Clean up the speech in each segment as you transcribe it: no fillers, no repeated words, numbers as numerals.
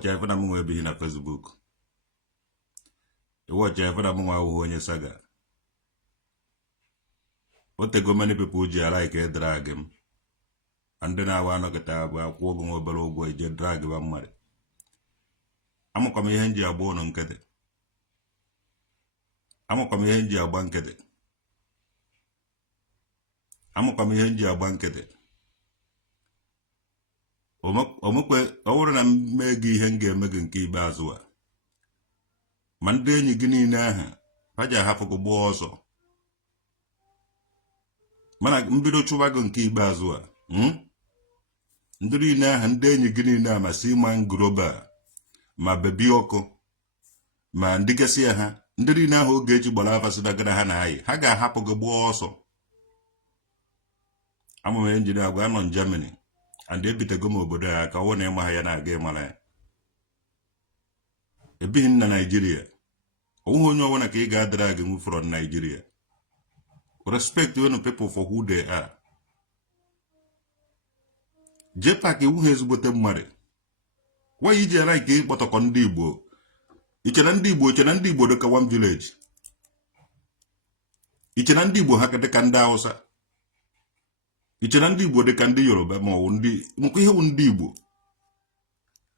watch ya fana mwe bi na Facebook. Watch ya fana mwe onye saga. What the many people ji like a drag him. And then I want to get a walk over boy je drag him mari. Amo kami henji abo no nkete. Amo kami henji abankete. Amo kami henji abankete. Omukwe owuru na megi henge megi nke ikpeazụ a. Ma ndị enyi gị niile aha faja hafụ gị gbuo ọsọ. Mana mbido chụwa gị nke ikpeazụ a. Ndị niile aha ndị enyi gị niile a ma Seaman Global ma bebi ọkụ ma ndị gasị ha ndị niile ahụ oge eji gbara afa sị dagara ha na anyị ha ga-ahapụ gị gbuo ọsọ. Amụ m enjin agwa nọ Germany and ebitego m obodo ya ka ọ na ịma ha ya na-aga ịmara ya. Ebighị na Nigeria. Onwe onye ọwụna ka ị ga-adara gị move from Nigeria. Respect people for who they are. Jpac ewughị ezigbote mmadụ. Why iji ara ike ịkpọtọkọ ndị Igbo? Ichena ndị Igbo dịka one village. Ichena ndị Igbo ha dịka ndị Hausa. Ichena ndị Igbo dịka ndị Yoruba ma ọ ndị nkwa ihe ndị Igbo.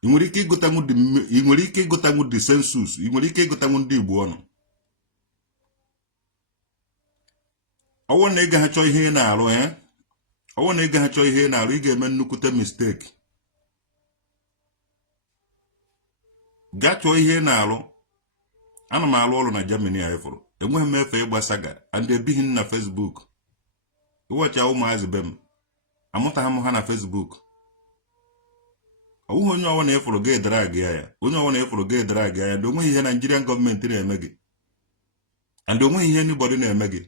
I nwere ike ịgụtanwu the census, I nwere ike ịgụtanwu ndị Igbo ọnụ. Ọwụ na ị ga-achọ ihe na-arụ ọwụ na ị ga-achọ ihe na-arụ ị ga-eme nnukwute mistake. Gaa chọọ ihe na-arụ. Ana m arụ ọrụ na Germany a ifuru. Enweghị m efe ịgbasaga and ebighị na Facebook. Iwacha ụmụazị be m. Amụtaghị m ha na Facebook. Ọwụghị onye ọwụ na ifuru ga-edara gị ya. Onye ọwụ na ifuru ga-edara gị ya. Onweghị ihe Nigerian gọọmenti na-eme gị. And onweghị ihe anybody na-eme gị.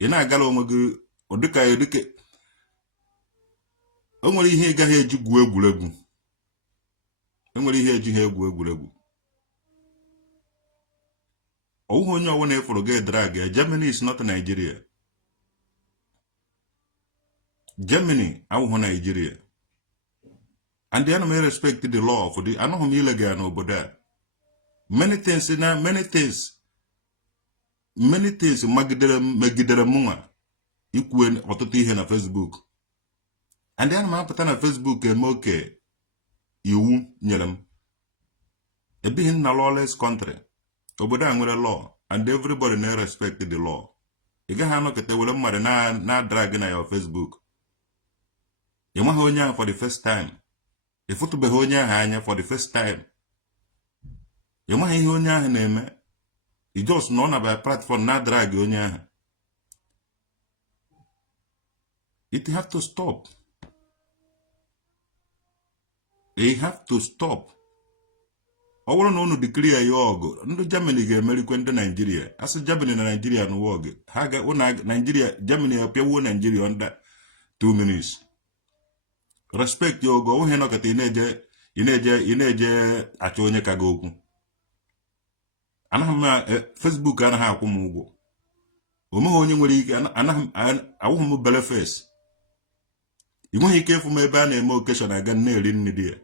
Ị na-agala onwe gị dịka o nwere ihe ị gaghị eji gwuo egwuregwu. Enwere ihe eji ha egwu egwuregwu. Ọwụghị onye ọwụ na ifuru ga-edara gị. Germany is not Nigeria. Germany awụghị Nigeria. And they don't respect the law for the anohum illegal n'obodo a. Many things megidere mụnwa ikwu ọtụtụ ihe na Facebook. And then ma apụta na Facebook eme oke iwu nyere m. Ebighị na lawless country. Obodo a nwere law and everybody na respect the law. Ị gaghị anọkọta were mmadụ na drag na your Facebook. Ị nwaghị onye ahụ for the first time. Ị fụtụbeghị onye ahụ anya for the first time. Ị nwaghị ihe onye ahụ na-eme. Ị just nọ na by platform na drag onye ahụ. It have to stop. They have to stop. Ọ bụrụ na unu declare ya ọgụ, ndị Germany ga-emerikwe ndị Nigeria. Asị Germany na Nigeria n'ụwa ọgụ. Ha ga Nigeria, Germany apịawo Nigeria under 2 minutes. Respect your go he nọkọta ị na-eje achọ onye ka gị okwu. Anaghị m Facebook anaghị akwụ m ụgwọ. Omeghị onye nwere ike awụghị m bele face. I nweghị ike ịfụ m ebe a na-eme occasion aga na-eri nri dị ya.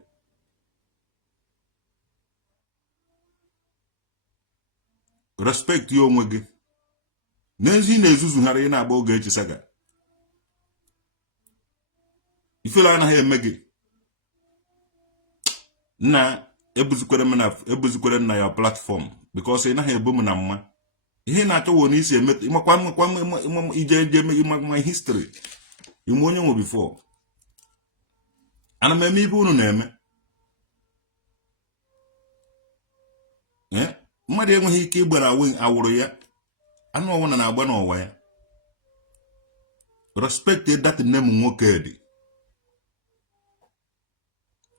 Respect ya onwe gị. N'ezi na-ezuzugharị ị na-agba oge echi saga. Ifela anaghị eme gị. Na ebuzikwere na ya platform because ị naghị ebu m na mma. Ihe na-achọwo n'isi emetụ ịmakwa ije my history. Ime onye nwe before. Ana m eme ibe unu na-eme. Mmadụ enweghị ike ịgbara awụrụ ya. Anụ ọwụna na-agba n'ụwa ya. Respect that name nwoke dị.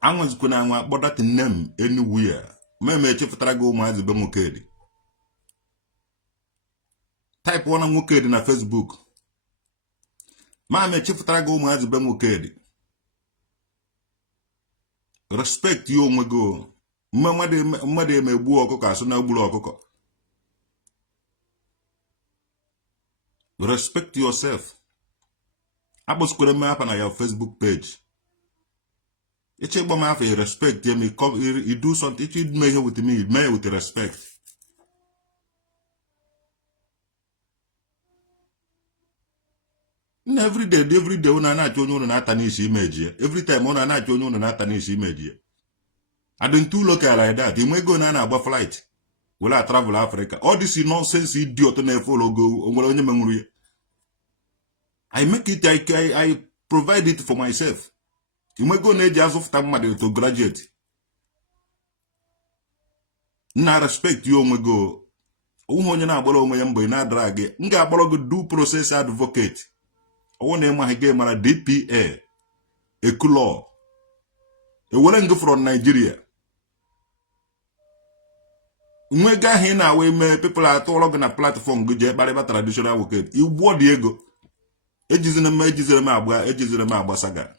Anwazikwana anwa akpọ that name anywhere. Meme echefutara gị ụmụazị be nwoke dị. Type one nwoke dị na Facebook. Mame echefutara gị ụmụazị be nwoke dị. Respect ya onwe gị. Mmadụ emegbu ọkụkọ asụ na gburu ọkụkọ. Respect yourself. Akpọsikwere m apa na your Facebook page. It's a bomb after respect. You do something. If you make it with me, make it with respect. Every day, when I not you na tanish image. Every time when I not you na tanish image. I don't too look like that. You may go na about flight. Will I travel Africa? All this nonsense idiot na follow go. I make it. I provide it for myself. You may go na just of time to graduate. Na respect you may go. Onye na agboro onwe ya mbo na drag. Nga agboro go due process advocate. One name I gave my DPA, Ekulo. A willing go from Nigeria. Mwega hina we me people are all on a platform good by traditional work. You what Diego? Edges in the edges in the mabwa, edges in the mabasaga.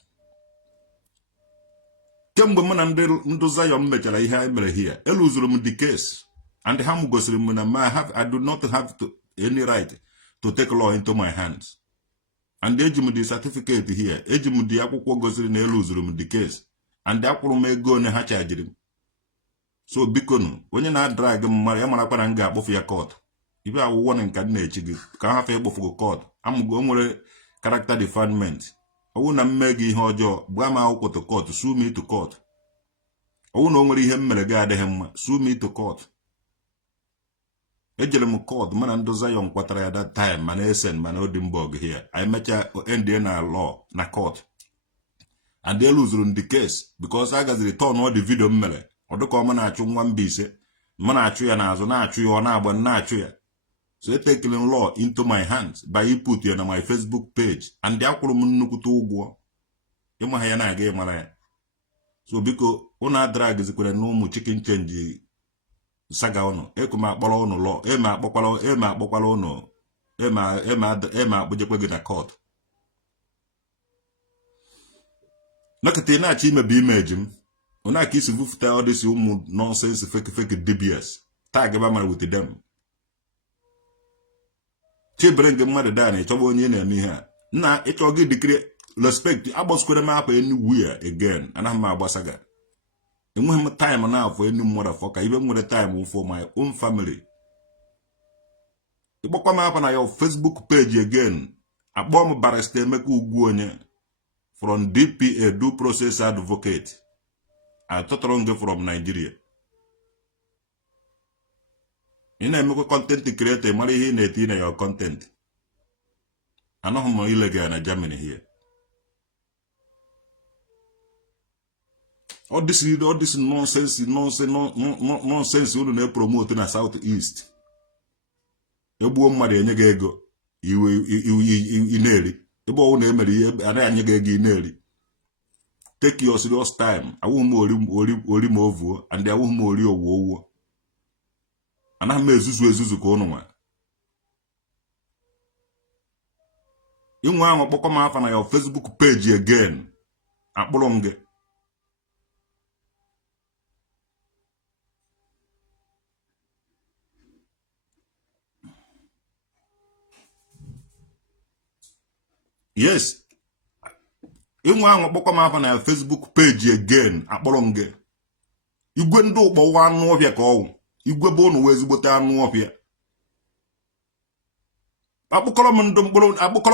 Kembo and Ndozayon metal I have here. Elusurum the case. And the Hamugosrim I do not have any right to take law into my hands. And the ejim certificate here, ejim the akwụkwọ gosiri na eluzuru the case, and the akwụrụ m ego na ha charged him. So bikonu, onye na drag mmara ya mara kwara nga akpọfu ya court. Ibe awụ warning ka na-echi gị ka ha fe ekpofu court. Amụgo nwere character defilement. Ọwụ na mme gị ihe ọjọọ, gba m akwụkwọ to court, sue me to court. Ọwụ na o nwere ihe mmere gị adịghị mma, sue me to court. Ejelem court, man and Zion kwatara at that time, man Esen, man Odinburg here. I met ya NDN law na court. And they lose on the case because I got the return all the video mele. Or the common achu one bise, man achu ya na na achu or na but na achu ya. So they taking law into my hands by you put you on my Facebook page and the akulumun nukutu ugwo. Yama hayana game mara. So because una drag is equal no mu chicken change. Saga ono ekuma akpọrọ ono law ema akpọkwala ono ema akpọjekwe gị na court nakete na achi ime bụ image m ona ka isi vufuta all this ụmụ nonsense fake DBS tag ba mara with them chebere nke mmadụ da na ịchọba onye na-eme ihe a na ịchọ gị declare respect agbaskwere m apa anywhere again anaghị m agbasaga. I have time now for any motherfucker, even with the time for my own family. You come up on your Facebook page again. A bomb barrister make you from DPA, due process advocate. I totally from Nigeria. In a make content creator, money here in your content. I know how illegal in Germany here. All this nonsense you don't promote in the southeast. Ebu mmadụ enye gị ego ineri. Ebe ọwụ na-emere ana anye gị ego ineri. Take your serious time. Awụ m ori m ovuo and awụ m ori owo. Anaghị m ezuzu ka ụnụ nwa. Inwe ahụ kpọkọ m afa na your Facebook page again. Akpụrụ m gị. Yes. Inwe ahụ kpọkọ m afa na Facebook page again akpọrọ m gị. Igwe ndị ụkpọ ụwa anụ ọbịa ka ọwụ. Igwe bụ ụnụ wee ezigbote anụ ọbịa. Akpụkọrọ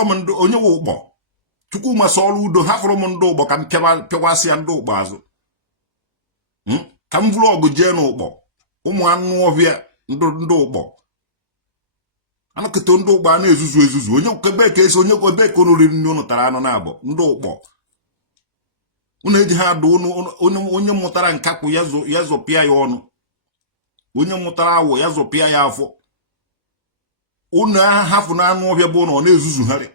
m ndị onye wụ ụkpọ. Chukwu masị ọrụ udo hafụrụ m ndị ụkpọ ka m pịawasịa ndị ụkpọ azụ. Ka m vlọgụ jee n'ụkpọ. Ụmụ anụ ọbịa ndị ụkpọ. Anakete ndị ụkpọ a na-ezuzu onye kebe ka esi onye ebe ka oriri nri ụnụ tara anụ na-abọ ndị ụkpọ ụnụ eji ha adụ onye mụtara nkakwu ya zọpịa ya ọnụ onye mụtara awọ ya zọpịa ya afọ ụnụ hafụ na anụ ọbịa bụ ụnụ ọ na-ezuzugharị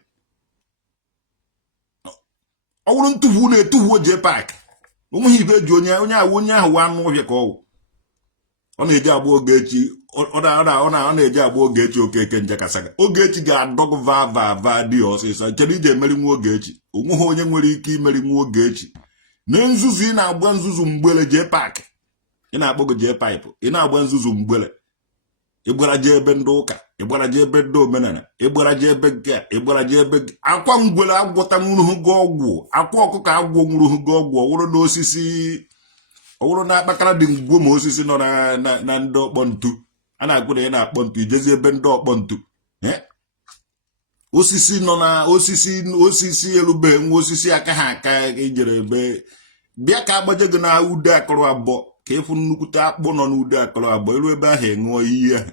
ọ bụrụ ntụfu na-etufuo Jpac onweghị ibe eji onye ahụ anụ ọbịa ka ọ na-eji agba oge echi ọ na-eji agba oge echi Okeke Njakasaga Ogechi ga-adọgụ va dị ọsịsọ chere ije emeri nwa Ogechi onweghị onye nwere ike imeri nwa Ogechi na nzuzu ị na-agba nzuzu mgbele Jpac ị na-akpọgo Jpac ị na-agba nzuzu mgbele ịgbara jee ebe ndị ụka ịgbara je ebe ndị omenala ịgbara je ebe gị ịgbara je ebe gị akwa ngwere agwọta nwụrụ gị ọgwụ akwa ọkụkọ agwọ nwụrụ gị ọgwụ ọwụrụ n'osisi ọwụrụ na akpakara dị ngwo ma osisi nọ na ndị ọkpọ ntu a na-akpụ na ị na-akpọ ntu ijezi ebe ndị ọkpọ ntu osisi nọ na osisi erube nwa osisi aka ha aka ijere ebe bịa ka agbaje gị na ude akọrọ abụọ ka ịfụ nnukwute akpụ nọ n'ude akọrọ abụọ elu ebe ahụ ịṅụọ iyi ahụ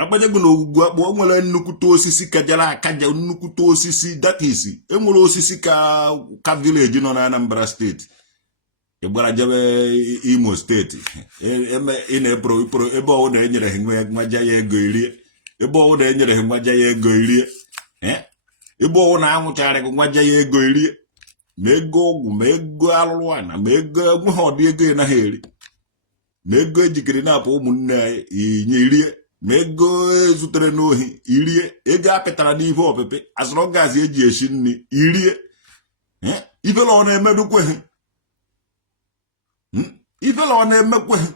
agbaje gị na ogwugwu akpụ o nwere nnukwute osisi kajara akaja nnukwute osisi dakisi enwere osisi ka vileji nọ na Anambra steeti ịgbara jebe Imo steeti ị na-epụrụ ebe ọwụ na-enyere ha nwaja ya ego irie ebe ọwụ na-enyere ha nwaja ya ego irie ebe ọwụ na-anwụchara gị nwaja ya ego irie ma ego ọgwụ ma ego alụrụ ana ma ego enwe ha ọdị ego ị naghị eri ma ego ejikere na-apụ ụmụnne anyị inye irie ma ego ezutere n'ohi irie ego apịtara n'ife ọpịpị azụrụ gaazị eji esi nri irie ifela ọ na-emedukwe ha ifela ọ na-emekwe ha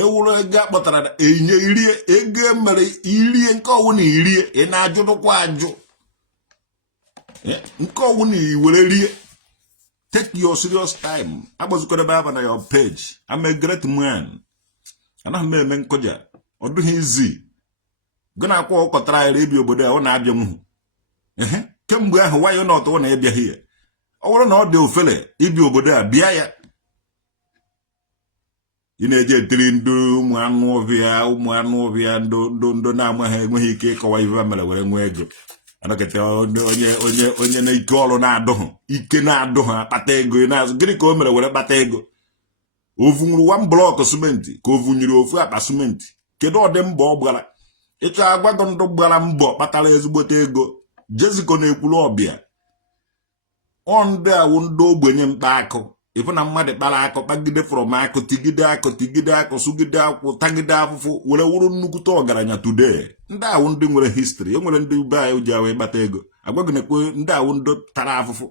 ewuru ego akpọtara enye irie ego emere irie nke ọwụ na irie ị na-ajụdụkwa ajụ nke ọwụ na iwere rie take your serious time agbazikọrọ ebe aba na your page I'm a great man anaghị m eme nkọja ọ dịghị izi gị na-akwa ọkọtara anyị ebi obodo a ọ na-abịa nwuhu kemgbe ahụ nwayọ na ọtọ na ịbịaghị ya ọ bụrụ na ọ dị ofele ibi obodo a bịa ya ị na-eje etiri ndị ụmụ anụ ọbịa ndụ na-amaghị enweghị ike ịkọwa ife mere were nwee ego anọkịta onye na ike ọrụ na-adụghị ike na-adụghị akpata ego na-azụ gịnị ka o mere were kpata ego ovunwuru 1 blọk simenti ka ovunyere ofu akpa simenti kedu ọdị mbọ ọ gbara ịchọ agwago ndụ gbara mbọ kpatara ezigbote ego jeziko na-ekwuru ọbịa ọ ndị awụ ndị ogbenye mkpa akụ ịfụ na mmadụ kpara akụ kpagide from akụ tigide akụ sugide akwụ tagide afụfụ were wụrụ nnukwute ọgaranya today ndị awụ ndị nwere histri enwere ndị be anyị ji wee kpata ego agwago na-ekwe ndị awụ ndị tara afụfụ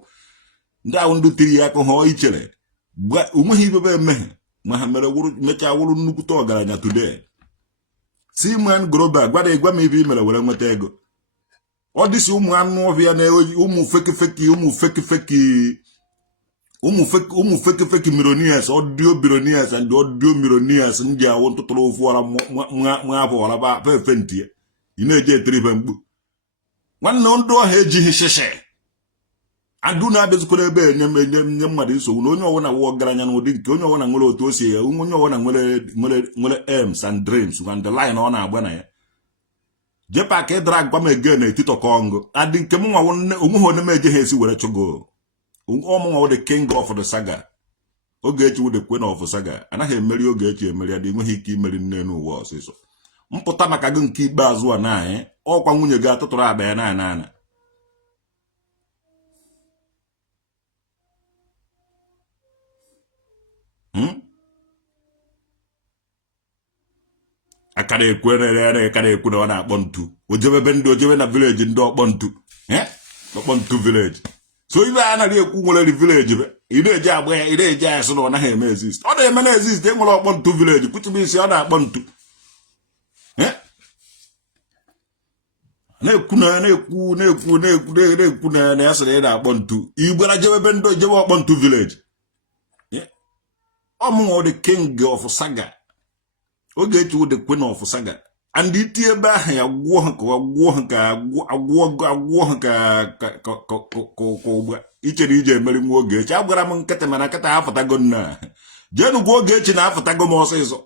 ndị awụ ndị tiri ya akụ ha ichere onweghị ibebe emeghe ma ha mere mechaa wụrụ nnukwute ọgaranya today si man global gwa m ibe i mere were nweta ego ọ dịsị ụmụ anụ ọhịa na ụmụ feki millionaires ọdio billionaires and ọdio millionaires ndị awụ ntụtụrụ ofu ọra nwa afọ ọra fefe ntị ya ị na-eje eteribe mkpu nwanne ndị ọha ejighị shishe adụ na-abịazikwara ebe enye mmadụ nsogbu na onye ọwụna wụ ọgaranya n'ụdị nke onye ọwụna nwere otu o si ya onye ọwụna nwere aims and dreams and the line ọ na-agba na ya Jpac ịdara agwa m ege na etito kongo adị nke m nwa onweghị onye m eje ha esi were chụgo ọmụnwa the king of the saga Ogechi the queen of saga anaghị emeri Ogechi emeri adị nweghị ike imeri nne n'ụwa ọsịsọ mpụta maka gị nke ikpeazụ a na anyị ọkwa nwunye gị atụtụrụ akpa ya na akara ekwe na ọ na-akpọ ntu ojebe na village ndị ọkpọ ntu village so ibe a anaghị ekwu nwere village be ị na-eji agba ya ị na-eji ya sị na ọ naghị eme exist ọ na-eme na exist e nwere ọkpọ ntu village kwuchibe isi ọ na-akpọ ntu na-ekwu na ya sịrị ị na-akpọ ntu igbera jebe ọkpọ ntu village ọmụnwa the king of saga Ogechi the queen of saga and iti ebe ahụ ya agwụọ ha ka ụgba ichere ije emeri nwa Ogechi agwara m nkịta mana nkịta afụtago nna jenu gwa Ogechi na afụtago m ọsịsọ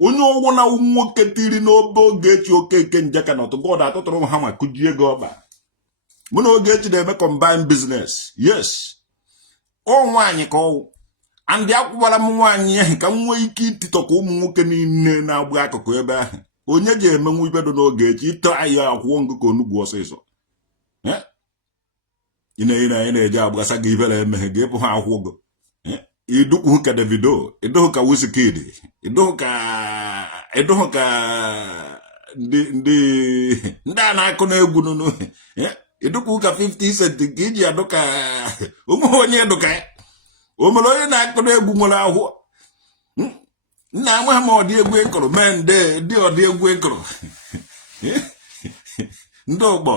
onye ọwụ na nwoke tiri n'obe Ogechi okeke njeka na ọtụgod atụtụrụ ha ma kụjie ego ọkpa mụ na Ogechi na-eme combined business yes ọ nwaanyị ka ọwụ andị akwụwara m nwaanyị ahụ ka m nwee ike ititọ ka ụmụ nwoke niile na-agba akụkụ ebe ahụ onye ga-emenwu ibe dị n'Ogechi ịtọ anyị akwụkwọ ngụ ka onugbu ọsịsọ ị na-eje agbasa gị ibere emeghe gị ịpụ ha akwụkwọ gị idukwu ka Davido ịdụhụ ka Wizkid ịdụhụ ka ndị a na-akụ n'egwu nụnụ ịdụkwu ka 50 Cent ka iji adụ ka onwe onye dụka ya o mere onye na-akụ n'egwu nwere ahụ na nwa ma odi egwu ekoro men de odi egwu ekoro ndị ogbo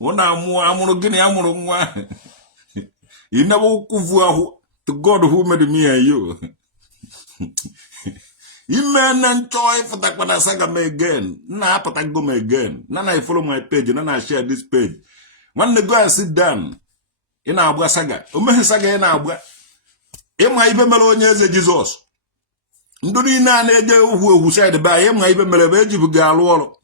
una amụrụ gịnị amụrụ nwa you never kuvu ahụ to God who made me and you Ime enjoy for that when I saga me again. Na go me again. Nana I follow my page. Nana I share this page. When they go and sit down in Abwa saga. Ume saga in Abwa. Ema ibe melo nyeze Jesus. Nduri na neje who said by ema ibe mele beji buga alwolo.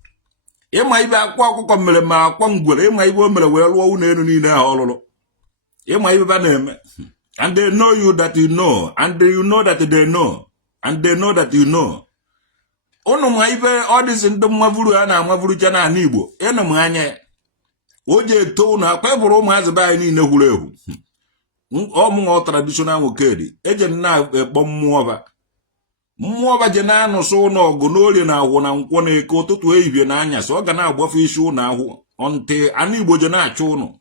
Ema ibe akwa akwa mele ma akwa ngwele. Ema ibe mele welo wu nenu ni na hololo. Ema ibe ba neme. And they know you that you know. And you know that they know. And they know that you know. Ono maibe all this ndo mavuru ana mavuru chana na Igbo. Eno mwanye. Oje to na kweburu mazi ba ni ne huru ehu. O mu traditional wokedi. Eje na ekpo mmụọba. Mmụọba je na anu so na ogu na ori na ahụ na nkwo na eke ụtụtụ ehihie na anya so ga na agbafu isi na ahụ. Onte ana Igbo je na achụ unu.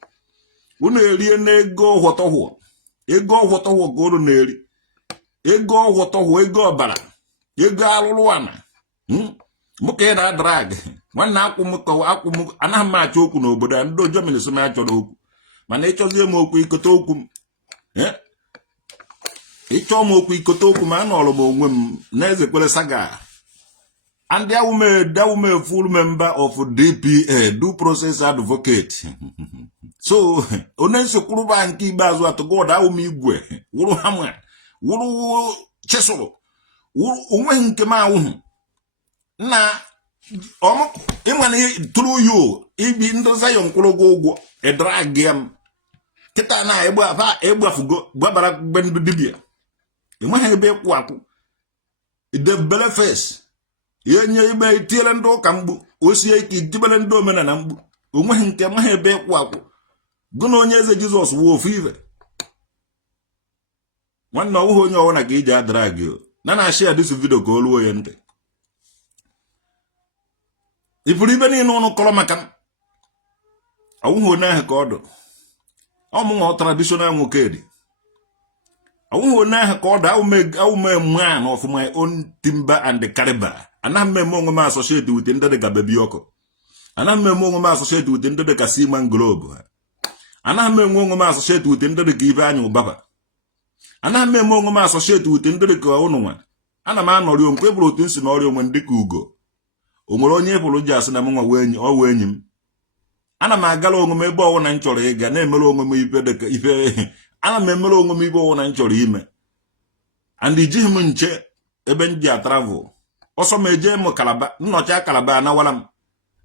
Unu erie na ego hwotohwo. Ego hwotohwo go unu na eri. Ego hwotohwo ego ọbara. Ego alụlụ ana. Muke na drag. Nwanna akwụ anaghị m achọ okwu n'obodo a ndị ojomili so m achọrọ okwu. Mana ịchọzie m okwu ikote okwu m. Ịchọ m okwu ikote okwu ma anọrọ m onwe m na-eze kwere saga. And there will a full member of DPA, due process advocate. So, onense kuruba nke ikpeazụ atụ God awụ m igwe. Wuru hamwe. Wuru chesoro. Wuru onwe nke ma awụ. Na ịmana through you ibi ndị Zion kwụrụ ụgwọ drag game kịta na egbafugo gbabara gbendu dibia ịmaghị ebe kwụ akwụ idebele face yenye ibe itiele ndị ụka mgbu osie ike idibele ndị omenala mgbu onweghị nke maghị ebe kwụ akwụ gụna onye eze Jizọs wụ ofu ive nwanne ọwụghị onye ọwụna ka iji adrag na share this video ka o luo ya ntị. Ifuru ibe niile ụnụ kọrọ maka m awụghị onye ahụ ka ọ dụ ọmụnwa traditional nwoke dị awụghị onye ahụ ka ọ dụ awụme man of my own timber and the caliber. Anaghị m eme onwe m associate with ndị dị ka bebi ọkụ. Anaghị m eme onwe m associate with ndị dị ka Seaman Globe. Anaghị m eme onwe m associate with ndị dị ka ibe anya ụbaba. Anaghị m eme onwe m associate with ndị dị ka ụnụ nwa. Ana m anọrị onwe bụrụ otu nsi n'ọrịa onwe ndị ka ugo. O nwere onye pụrụ ji asị na m nwa ọwa enyi m. Ana m agala onwe m ebe ọwụ na m chọrọ ịga na-emere onwe m ife dịka ife ana m emere onwe m ibe ọwụ na m chọrọ ime. And ijighị m nche ebe m ji travel. Ọsọ m eje m Kalaba nnọcha Kalaba anawala m.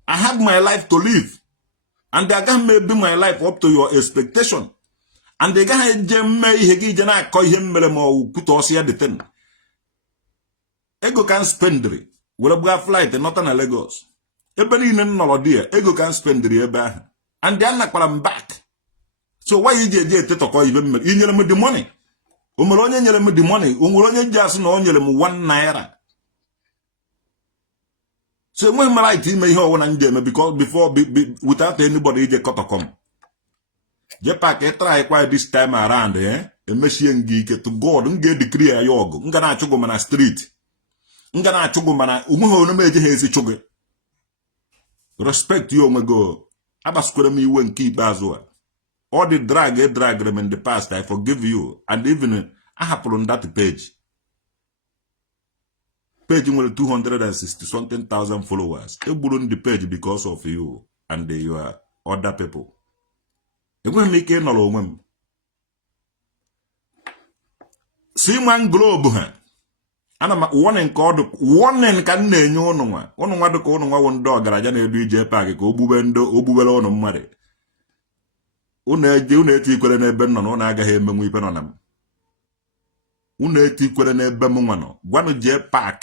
I have my life to live. And agaghị m ebi my life up to your expectation. And ị gaghị eje mme ihe gị ije na-akọ ihe m mere ma ọ kwute ọsọ ya deten. Ego can spendri. Were buga flight nọta na Lagos. Ebe niile nọrọ di ya ego kan spendri ebe ahụ. And ya nakwara m back. So why iji eje etetọkọ ibe m mere? I nyere m the money. O nwere onye nyere m the money. O nwere onye ji asị na o nyere m 1 naira. So enweghị m right ime ihe ọwụna m ji eme before without anybody ije kọtọkọm. Jpac try kwa this time around emechie gị ike to God m ga-edecree ya ọgụ. M ga na-achụgụ mana street. Nga na achụgụ mana onweghị onye m eje ha ezi chụgụ. Respect you onwe go. Abaskwere m iwe nke ikpeazụ a. All the drag them in the past, I forgive you. And even I hapụrụ that page. Page nwere 260 something thousand followers. Egburu the page because of you and your other people. Enweghị m ike nọrọ onwe m. Seaman Globe ha. Ana ma warning ka ọdụ warning ka m na-enye ụnụ nwa dịka ụnụ nwa wụ ndị ọgaranya na-edu Jpac ka ogbubere ụnụ mmadụ. Unu eti ikwere n'ebe m nọ na ụnụ agaghị emenwu ife nọ na m. Unu eti ikwere n'ebe m nwa nọ gwanụ Jpac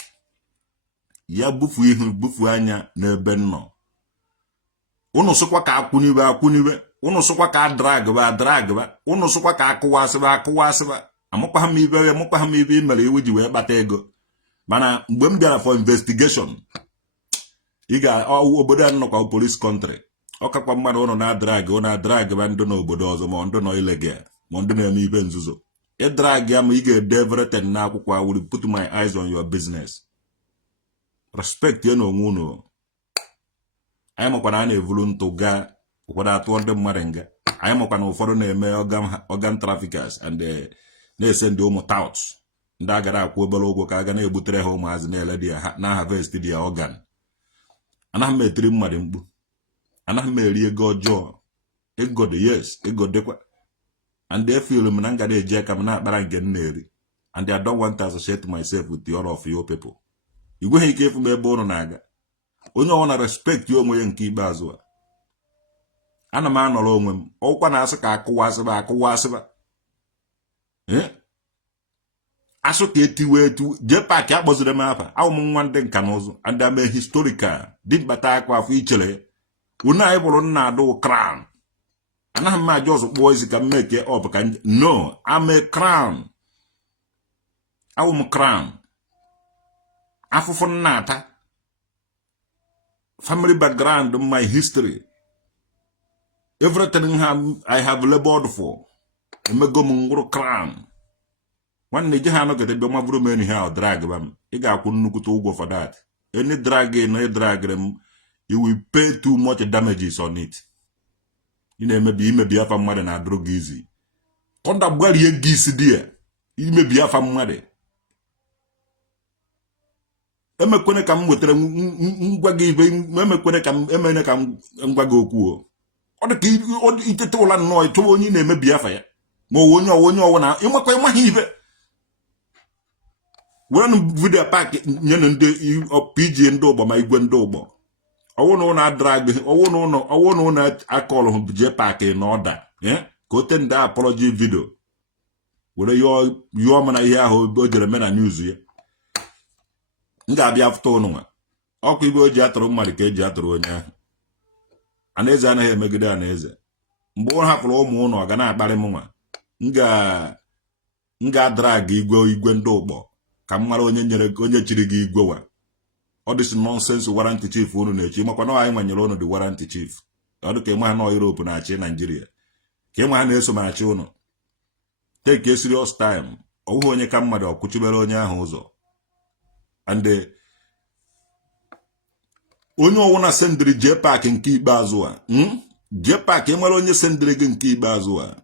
ya bufu ihu bufu anya n'ebe m nọ. Unu sụkwa ka akwụnibe unu sụkwa ka dragba unu sụkwa ka akụwasịba amụkpaha m ibe imere iwu ji wee kpata ego. Mana mgbe m bịara for investigation ị ga obodo a nọkwa police country ọkakwa mmadụ ụnụ na-adrag ba ndị n'obodo ọzọ ma ndị nọ ilegal ma ndị na-eme ibe nzuzo I drag ya, you get everything now. I will put my eyes on your business. Respect you no no. I am a banana evulun to ga what I told them marenga. I am a kind of foreign organ traffickers and they send the homo touts. Ndagara kwobalogo kagana ebutre home as near na harvest the organ. And I made 3 madam. And I made a god jaw. It got the yes, it got the and they feel Mananga de Jack, I'm not getting nearly. And I don't want to associate myself with the other of your people. You go here from a bone naga. Only want to respect your way and keep Bazua. And a man alone him. Open as a kakuasaba. Eh? Associate way to Jpac was the map. Our one thing canoes, and I'm a historical. Did Bataqua of each other. Una able on do crown. And I'm my just boys can make it up. No, I'm a crown. I'm a crown. Afufonata. Family background, my history. Everything I have labored for. I'm a go crown. One day, I get a bema broom here, drag them. You got to go for that. Any drag in, no drag them, you will pay too much damages on it. You know, maybe a family and a drug easy. On the body, you geese dear. You may be a family. Eme kwene kam wetere ngwagi ibe eme kwene kam emene kam ngwago okuo odo ki itete ụla no ito onye na-emebi afa ya ma onye ọwụ na ịnwekwa ịmaghị ibe were video pack nye ndị PG ndị ụgbọ ma igwe ndị ụgbọ ọwụ na drag ọwụ na akọlụ hụ Jpac na ọda ka ote ndị apology video were yo mana ihe ahụ o jere me na news ya nga abịa fụta ụnụnwa ọkụ ibe o ji atụrụ mmadụ ka eji atụrụ onye ahụ anaeze anaghị emegide anaeze mgbe ọ hapụrụ ụmụ ụnụ ọ ga na-akparị m nwa nga drag igwe ndị ụgbọ ka m mara onye chiri gị igwe wa ọ dịsị nonsense warranty chief unu na-echi makwa na anyị nwanyere ụnụ dị warranty chief ọ dị ka ịma ha na Europe na-achị Nigeria ka ịma ha na-eso na-achị ụnụ take a serious time ọwụghị onye ka mmadụ ọkụchibere onye ahụ ụzọ and onye ọwụna sendiri Jpac nke ikpeazụ a Jpac enwere onye sendiri gị nke ikpeazụ a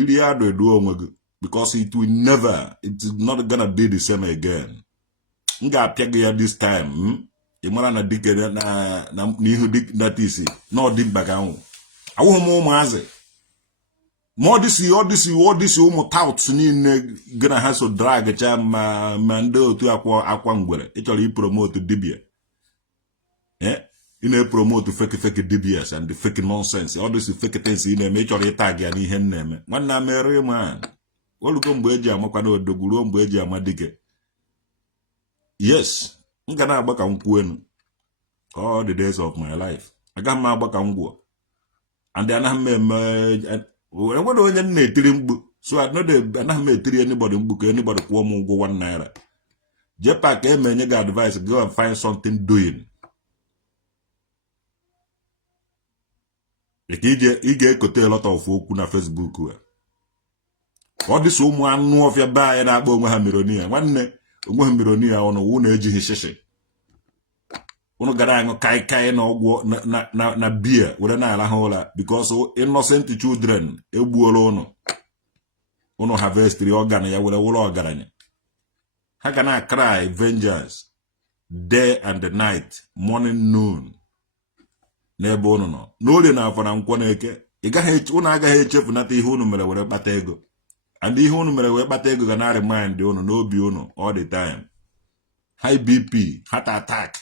iri adụ edu onwe gị because it will never, it's not gonna be the same again. Nga apịa gị ya this time ị mara na dike na n'ihu dik na tisi na ọdị mkpa ka anwụ awụghị m ụmụazị ma ọ dịsi ụmụ touts niile gị na ha so drag cha ma ndị otu akwa ngwere ị chọrọ ipromote dibia ị na-epromote fake dibias and the fake nonsense all this fake things ị na-eme ị chọrọ ịtag ya n'ihe m na-eme nwanne mere man olugo mgbe eji amakwa na odogwu ruo mgbe eji ama dike yes m ga na-agba ka m kwuenu all the days of my life agaghị m agba ka m gwuo and anaghị m eme enwere onye na-etiri mgbu so anaghị m etiri anybody mgbu ka anybody kwụọ m ụgwọ 1 naira Jpac emenye gị advice go and find something doing ị ga-ekote a lot of okwu na Facebook ọ dịsị ụmụ anụ ọfịa be anyị na-akpọ onwe ha mironia nwanne onwe ha mironia ọnụ wụ na-ejighị shishi ụnụ gara aṅụ kai na ọgwụ na biya were na-alahụ ụla because innocent children egbuola ụnụ harvestri ọgan ya were wụrụ ọgaranya ha ga na-cry vengeance day and night morning noon n'ebe ụnụ nọ n'orie na afọ na nkwọ na eke ụnụ agaghị echefunata ihe ụnụ mere were kpata ego and ihe ụnụ mere wee kpata ego ga na remind ụnụ n'obi ụnụ all the time high BP heart attack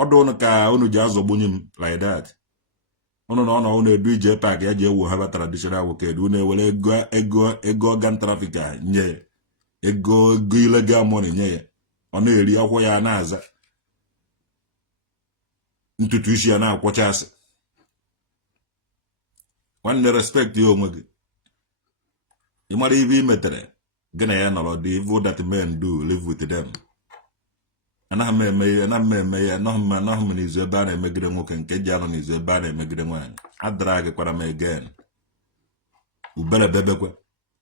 ọdụ ụnụ ka ụnụ ji azọgbunye m like that ụnụ na ọnụ edu Jpac ya ji ewu ha traditional woked ụnụ ewere ego organ trafficker nye ya ego illegal money nye ya ọ na-eri akwụkwọ ya na-aza ntutu isi ya na-akwọchasị nwanne respect ya onwe gị ị mara ibe ị metere gị na ya nọrọ the evil that men do live with them anaghị m eme ya anọghị m n'izu ebe a na-emegide nwoke nke ji anọ n'izu ebe a na-emegide nwaanyị adara gịkwara m again ubere bebekwe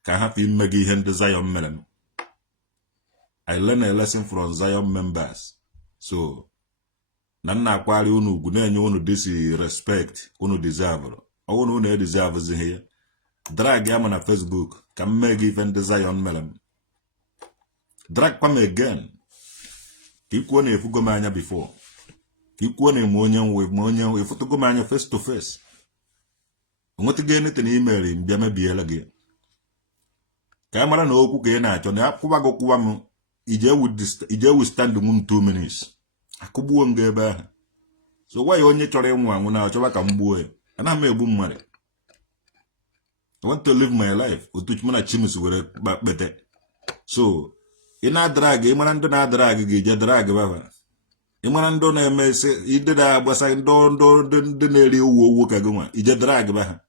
ka ha fi mmegi ihe ndị Zion mere. I learn a lesson from Zion members. So na nna akwari unu ugwu na-enye unu this respect unu deserve. Unu unu deserve ihe. Drag ya na Facebook ka mmegi ihe ndị Zion mere. Drag kwa m again. Ikuo na efugo m anya before. Ikuo na emu onye nwe efutugo m anya face to face. Onwetege anything email mbịa mebiela gị. Ka mara na okwu ka ị na-achọ na akwụba gị kwụwa m ije withstand m 2 minutes. Akụgbuo m gị ebe ahụ. So why onye chọrọ ịnwụ anwụ na achọba ka m gbuo ya. Ana m egbu mmadụ. I want to live my life. Otu chimana chimis were kpete. So ị na-adrag ị mara ndị na-adrag gị je drag baba. Ị mara ndị na-eme ide na-agbasa ndị na-eri owu ka gị nwa ije drag ba.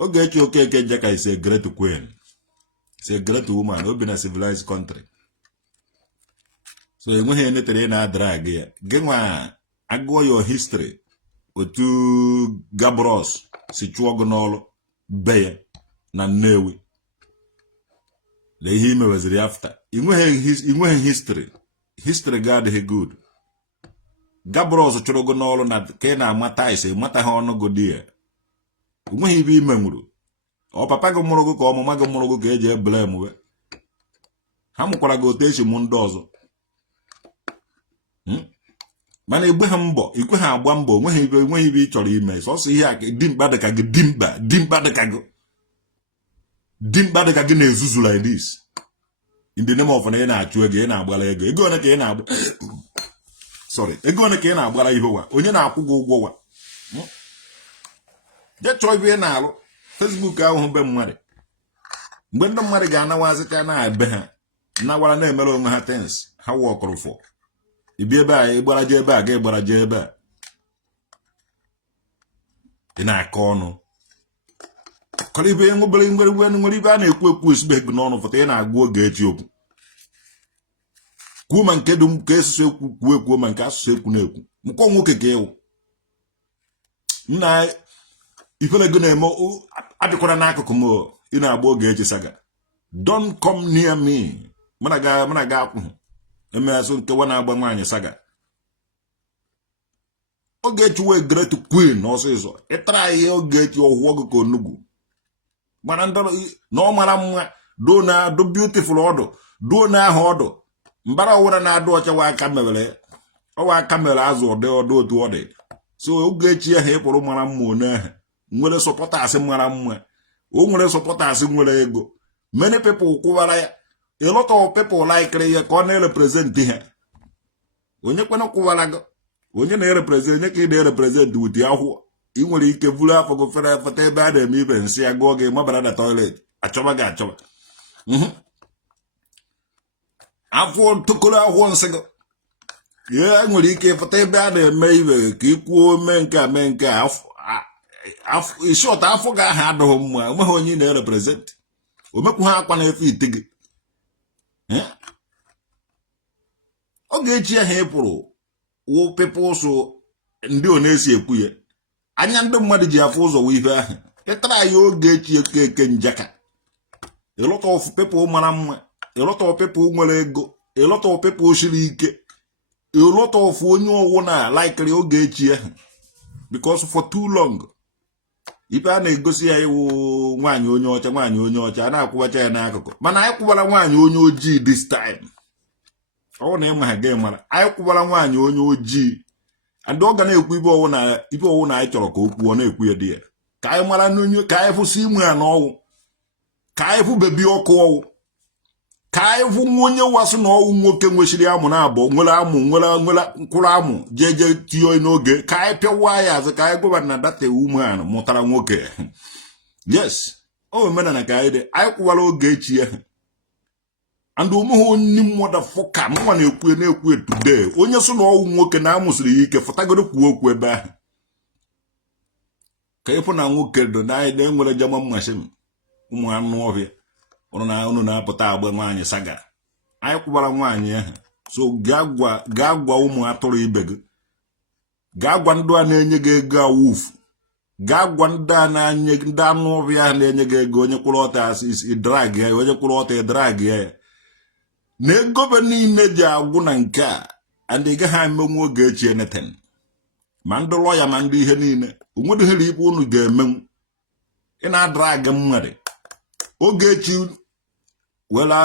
Ogechi Okeke Jpac is a great queen. It's a great woman. Obi na civilized country. So enweghị enetere na drag ya. Gị nwa agụọ your history. Otu Gabros si chụọ gị n'ọlụ be na Nnewi. Le ihe imeweziri after. Inweghị history. History ga adịghị good. Gabros chụrụ gị n'ọlụ na ka ị na-amata ise mata ha ọnụ gị dị ya. Nweghị ibe ime nwuru. Ọ papa gị mụrụ gị ka ọmụma gị mụrụ gị ka eji ebele emuwe. Ha mụkwara gị otu esi mụ ndị ọzọ. Mana igwe ha mbọ, ikwe ha agba mbọ, nweghị ibe ị chọrọ ime. Sọsọ ihe a dimkpa dịka gị dimkpa dịka gị na-ezuzu like this. In the name of na ị na-achụ ego, ị na-agbara ego. Ego one ka ị na-agba. Sorry, ego one ka ị na-agbara ihe wa. Onye na-akwụ gị ụgwọ wa. Je chọọ ibe na-alụ Facebook ahụ be mmadụ. Mgbe ndị mmadụ ga-anawazịcha na-ebe ha nawara na-emere onwe ha tens ha wọkụrụ fọ. Ibi ebe a ịgbaraje ebe a ga-egbaraje ebe a. Ị na-akọ ọnụ. Kọrọ ibe nwere ibe a na-ekwu esibe gị n'ọnụ fọta ị na-agụ oge echi okwu. Kwuo ma nke dum ka asụsụ ekwu kwuo ma nke asụsụ ekwu na-ekwu. Mkpọ nwoke ka ịwụ. Nna ifele gị na-eme adịkwara n'akụkụ m ị na-agba oge echi saga. Don't come near me. Mana ga akwụ. Emeasụ nkewa na-agba nwaanyị saga. Ogechi wee great queen ọsịsọ. Ịtara ihe Ogechi ọhụọ gị ka onugwu. Mana ndọrọ na ọ mara mma do na do beautiful ọdụ do na ahụ ọdụ. Mbara ọwụra na-adụ ọcha wa aka mebere. Ọwa aka mere azụ ọdụ otu ọ dị. So Ogechi ahụ ịkpụrụ mara mma one ahụ. Nwere supporters mara mma. O nwere supporters nwere ego. Many people kwụwara ya. A lot of people like ya ka ọ na-represent ha. Onye kwena kwụwara gị. Onye na-represent onye ka ị na-represent with ahụ. Ị nwere ike buru afọ gị fere feta ebe a na-eme ibe nsị ya gụọ gị mabara na toilet. Achọba gị achọba. Afọ tụkọrọ ahụ nsị gị. Ya nwere ike feta ebe a na-eme ibe ka ị kwuo mee nke a short afọ ga aha adịghị mma onweghị onye na-represent. Omekwu ha akwa na-efe ite gị. Ogechi ahụ ịpụrụ wụ people so ndị ọ na-esi ekwu ya. Anya ndị mmadụ ji afọ ụzọ wụ ife ahụ. Ịtara ya Ogechi Okeke Jpac. A lot of people mara mma. A lot of people nwere ego. A lot of people siri ike. A lot of onye ọwụ na likely Ogechi ahụ. Because for too long. Ife a na-egosi ya iwu nwaanyị onye ọcha a na-akwụbacha ya n'akụkụ. Mana anyị kwụbara nwaanyị onye ojii this time. Ọ na ịma ha ga-emara. Anyị kwụbara nwaanyị onye ojii. And ọ ga na-ekwu ibe ọwụ na anyị chọrọ ka o kwuo na-ekwu ya dị ya. Ka anyị mara n'onye ka anyị fụsị inwe ya n'ọwụ. Ka anyị fụ bebi ọkụ ọwụ. Ka anyị fụ onye wasị na ọwụ nwoke nwechiri amụ na abụọ nwere mkpụrụ amụ jeje tiyo n'oge ka anyị pịawa ya azụ ka anyị gụbara na data ụmụanụ mụtara nwoke. Yes, o omenala ka anyị dị anyị kwụwara Ogechi ya. And ụmụhụ onye motherfucker mụnwa na-ekwu today onye so na ọwụ nwoke na amụsịrị ya ike fọtagoro kwuo okwu ebe ahụ. Ka ịfụ na nwoke do na anyị na-enwere jama mmashin ụmụ anụ ọhịa. Unu na-apụta agba nwaanyị saga. Anyị kwụbara nwaanyị ahụ. So gaa gwa ụmụ atụrụ ibe gị. Gaa gwa ndị a na-enye gị ego awufu. ga gwa ndị a na-anye ndị anụ ọbịa na-enye gị ego onye kwụrụ ọtọ asị drag ya onye kwụrụ ọtọ drag ya na ego be niile ji agwụ na nke a and ị gaghị emenwu oge echi eneten ma ndị lọya ma ndị ihe niile onwedịghịrị ibe unu ga-emenwu ị na-adrag mmadụ oge echi wela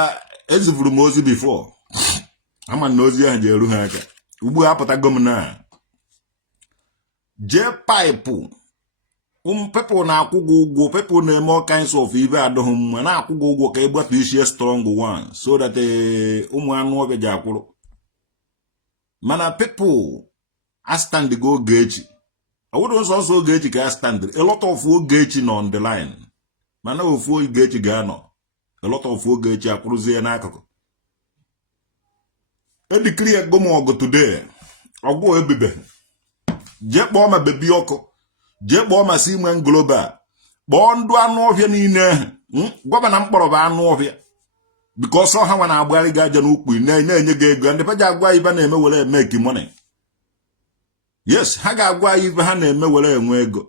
ezivuru m ozi bifo ama na ozi ahụ ji eru ha aka ugbu a apụtago m na Jpac people na-akwụ gị ụgwọ people na-eme all kinds of ibe adịghị mma na-akwụ gị ụgwọ ka ị gbata isi strong one so that ụmụ anụ ọbịa ji akwụrụ mana people a stand go oge echi ọ bụrụ nsọnsọ oge echi ka a stand a lot of oge echi nọ on the line mana ofu oge echi ga-anọ a lot of oge echi akwụrụzie n'akụkụ edikiri ego m ọgụ today ọgwụ ebibe jee kpọọ ma bebi ọkụ jee kpọọ ma si inwe global kpọọ ndụ anụ ọhịa niile gwaba na mkpọrọ bụ anụ ọhịa because ha nwa na-agbagharị gị aja n'ukwu na-enye gị ego ndị peji agwa ibe na-eme were make money. Yes, ha ga-agwa ibe ha na-eme were enwe ego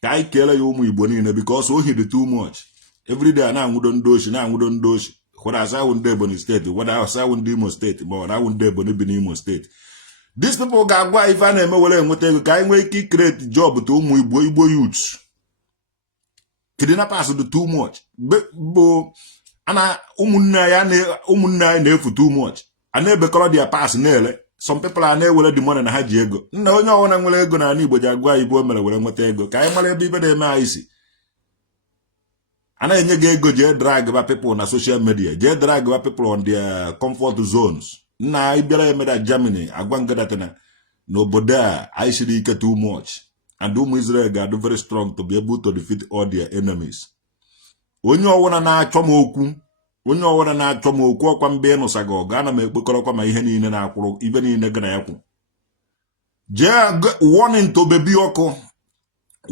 ka anyị kele ya ụmụ Igbo niile because ohi dị too much everyday na-anwụdo ndị ochi na-anwụdo ndị ochi kwara asawụ ndị Ebonyi steeti wada asawụ ndị Imo steeti ma ọ na-awụ ndị Ebonyi bi n'Imo steeti. These people ga-agwa ife a na-eme were enweta ego ka anyị nwee ike create job to ụmụ Igbo youths. Kidnappers dị too much bụ ana ụmụnne anyị na-efu too much a na-ebekọrọ dia pass na-ele some people a na-ewere the money na ha ji ego nna onye ọwụna nwere ego na Igbo ji agwa Igbo mere were nweta ego ka anyị mara ebe ibe na-eme anyị si a na-enye gị ego jee drag ba people na social media jee drag ba people on their comfort zones nna anyị bịara emeda Germany agwa ngadatana n'obodo a anyị siri ike too much and ụmụ Israel ga-adụ very strong to be able to defeat all their enemies. Onye ọwụna na-achọ m okwu ọkwa mbe ịnụsa gị ọgụ ana m ekpekọrọkwa ma ihe niile na-akwụrụ ibe niile gị na ya kwụ jee warning to bebi ọkụ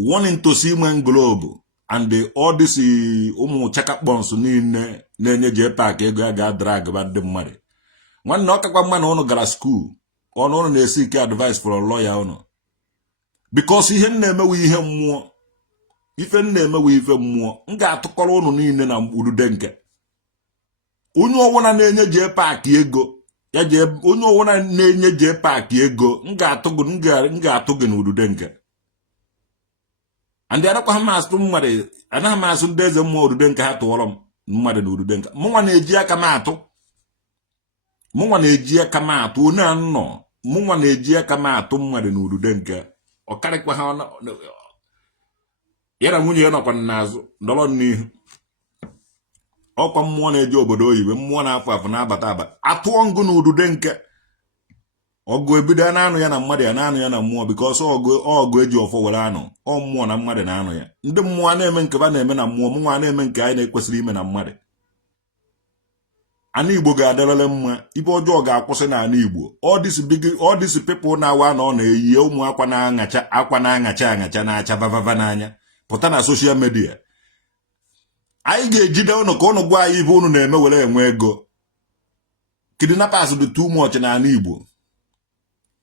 warning to Seaman Globe and all this ụmụ chakakpons niile na-enye Jpac ego ya ga-adrag ba ndị mmadụ nwanne ọkakwa mma na ụnụ gara skuul ọnụ ụnụ na-esi ike advice for lawyer ụnụ because ihe na-emewe ihe mmụọ ife na-emewe ife mmụọ m ga-atụkọrọ ụnụ niile na udude nke onye ọwụna na-enye Jpac ego ya je onye ọwụna na-enye Jpac ego m ga-atụ gị na udude nke and arakwa ha masụ mmadụ anaghị m asụ ndị eze mmụọ udude nke ha tụọrọ m mmadụ na udude nke mụnwa na-eji aka m atụ onye anọ mụnwa na-eji aka m atụ mmadụ na udude nke ọ karịkwa ha ya na nwunye ya nọkwa n'azụ nọrọ n'ihu ọkwa mmụọ na-eje obodo oyibo mmụọ na-afụ afụ na-abata atụọ ngụ na udude nke ọgụ ebido na-anụ ya na mmadụ ya na-anụ ya na mmụọ because ọgụ eji ọfọ were anụ ọ mmụọ na mmadụ na-anụ ya ndị mmụọ na-eme nke ba na-eme na mmụọ mụnwa na-eme nke anyị na-ekwesịrị ime na mmadụ ana Igbo ga-adịrịrị mma ibe ọjọọ ga-akwụsị na ana Igbo all these people na-awa na ọ na-eyi ụmụ akwa na-aṅacha na-acha vavava n'anya pụta na social media anyị ga-ejide ụnụ ka ụnụ gwa anyị ibe ụnụ na-eme were enwe ego kidnappers dị too much na ana Igbo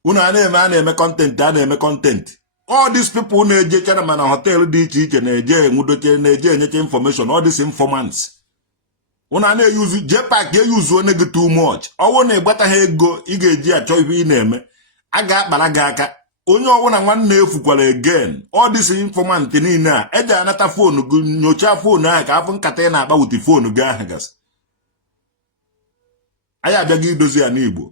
ụnụ a na-eme content all these people na-eje chana mana họteelụ dị iche iche na-eje enwudoche na-eje enyecha information all these informants ụnụ a na-eyuzu Jpac eyuzu onye gị too much ọwụ na ịgbata ha ego ị ga-eji achọ ibe ị na-eme a ga-akpara gị aka onye ọwụna nwanne efukwara again all this informant niile a eji anata fonu gị nyochaa fonu ahụ ka afụ nkata ị na-akpa wuti fonu gị ahụ gasị anyị abịaghị idozi ya n'Igbo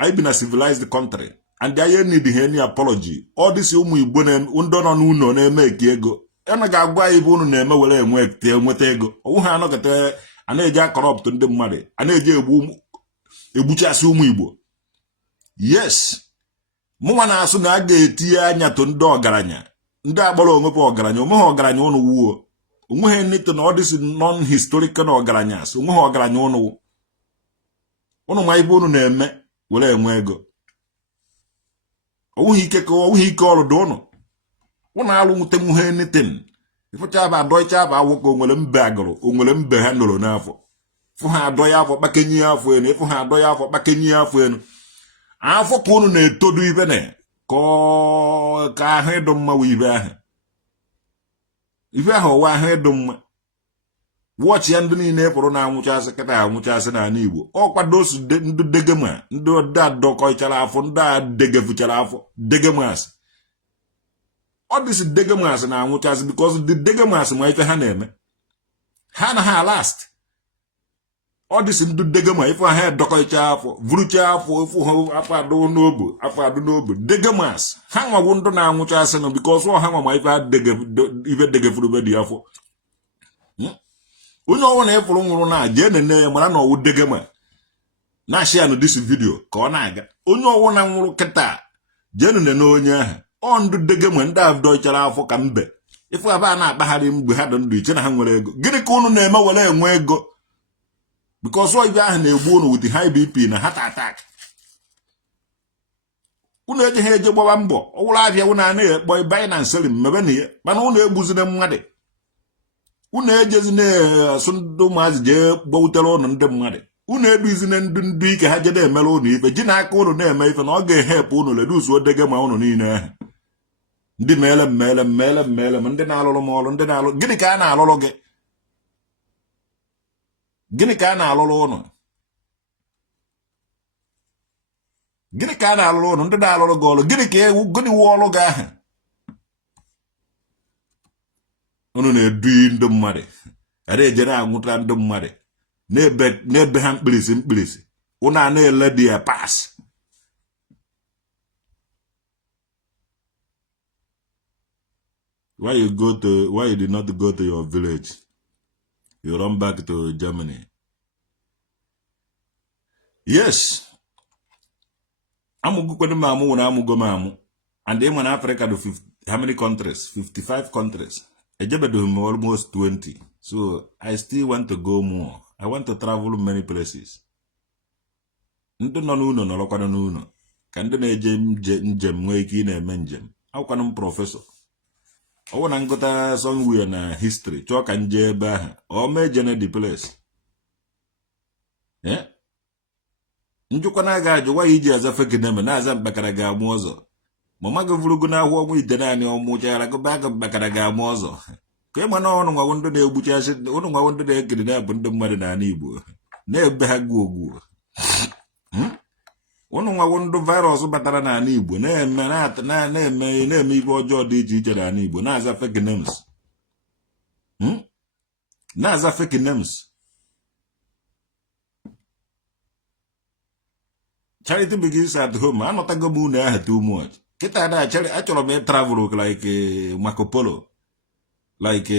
anyị bi na civilized country and anyị need any apology all this ụmụ Igbo ndị nọ n'ụlọ na-eme eke ego ena ga-agwa anyị bụ unu na-eme were enweta ego ọwụ ha anọkọta a na-eji akọrọpụtụ ndị mmadụ a na-eji egbuchasị ụmụ Igbo. Yes, mụnwa na-asụ na a ga-etinye anya to ndị ọgaranya ndị agbara onwepụ ọgaranya onweghị ọgaranya ụnụ wuo onweghị nito na ọ dịsị non historical na ọgaranya onweghị ọgaranya ụnụ ma ibe ụnụ na-eme were enwe ego onweghị ike ọrụ dị ụnụ alụ nwute nwuhe nitin ịfụcha aba adọicha aba awụka onwere mbe agụrụ onwere mbe ha nọrọ n'afọ fụ ha adọ ya afọ kpakenye ya afọ enu ịfụ ha adọ ya afọ kpakenye ya afọ enu afọ ka ụnụ na-etodu ibe na ka ahụ ịdụ mma wụ ibe ahụ ọwa ahụ ịdụ mma wọchị ya ndị niile pụrụ na-anwụchasị kịta anwụchasị n'ala Igbo ọ kwado osu ndị degema ndị adọkọchara afọ ndị a degefuchara afọ degemas ọ dịsị degemas na-anwụchasị bikọs ndị degemas ma ife ha na-eme ha na ha last ọ dịsị ndị degema ife ha edọkọcha afọ vurucha afọ ifu ha afọ adụ n'obo degemas ha nwawo ndụ na-anwụchasị nụ bikọs ọ ha nwa ma ife degefuru be dị afọ onye ọwụ na ịfụrụ nwụrụ na jee nene ya mara na ọwụ degema na-ashị ya na disi vidio ka ọ na-aga onye ọwụ na nwụrụ kịta jee nene onye ahụ ọ ndụ degema ndị a dọchara afọ ka mbe ịfụ aba a na-akpagharị mgbe ha dị ndụ iche na ha nwere ego gịnị ka unu na-eme were enwe ego bikọs ibe ahụ na-egbu unu with high BP na heart attack unu ejeghị eje gbaba mbọ ọwụrụ abịa unu a na-ekpọ Binance Selling mebe na ya mana unu egbuzine mmadụ unu ejezi na-asụ ndị ụmụazị jee gbawutere ụnụ ndị mmadụ unu eduzine ndị ike ha jede emere ụnụ ife ji n'aka ụnụ na-eme ife na ọ ga-ehepụ ụnụ leduzuo degema ụnụ niile ahụ ndị meele m ndị na-alụrụ m ọrụ ndị na-alụ gịnị ka a na-alụrụ gị gịnị ka a na-alụrụ ụnụ gịnị ka a na-alụrụ ụnụ ndị na-alụrụ gị ọrụ gịnị wụ ọrụ gị ahụ unu na-edu ndị mmadụ ara eje na-anwụta ndị mmadụ na-ebe ha mkpirisi unu a na-ele dị ya pas why you did not go to your village you run back to Germany yes amụgụkwado m amụ na amụgo m amụ and ịma na Africa do how many countries 55 countries Ejebedohum almost 20. So I still want to go more. I want to travel many places. Ndị nọ n'ụlọ nọrọkwana n'ụlọ ka ndị na-eje njem nwee ike ị na-eme njem akwụkwana m prọfesọ ọ bụ na ngụta somewhere na history chọọ ka nje ebe ahụ ọ mee jene the place njụkwana aga ajụ nwa ya iji aza fekineme na-aza mkpakara ga-amụ ọzọ mama gị vurugo na ahụ ọnwụ ite naanị ọmụchara gụba gị mkpakara ga-amụ ọzọ ka ịma na ọnụ nwawo ndị na-egbuchasị ụnụ nwawo ndị na-ekiri na-abụ ndị mmadụ n'ala Igbo na-ebe ha gbuo ogbuo ụnụ nwawo ndị virus batara n'ala Igbo na-eme ibe ọjọọ dị iche iche n'ala Igbo na-aza fake names na-aza fake names charity begins at home anọtago m unu aha too much kịta da achọrọ m travel like Marco Polo like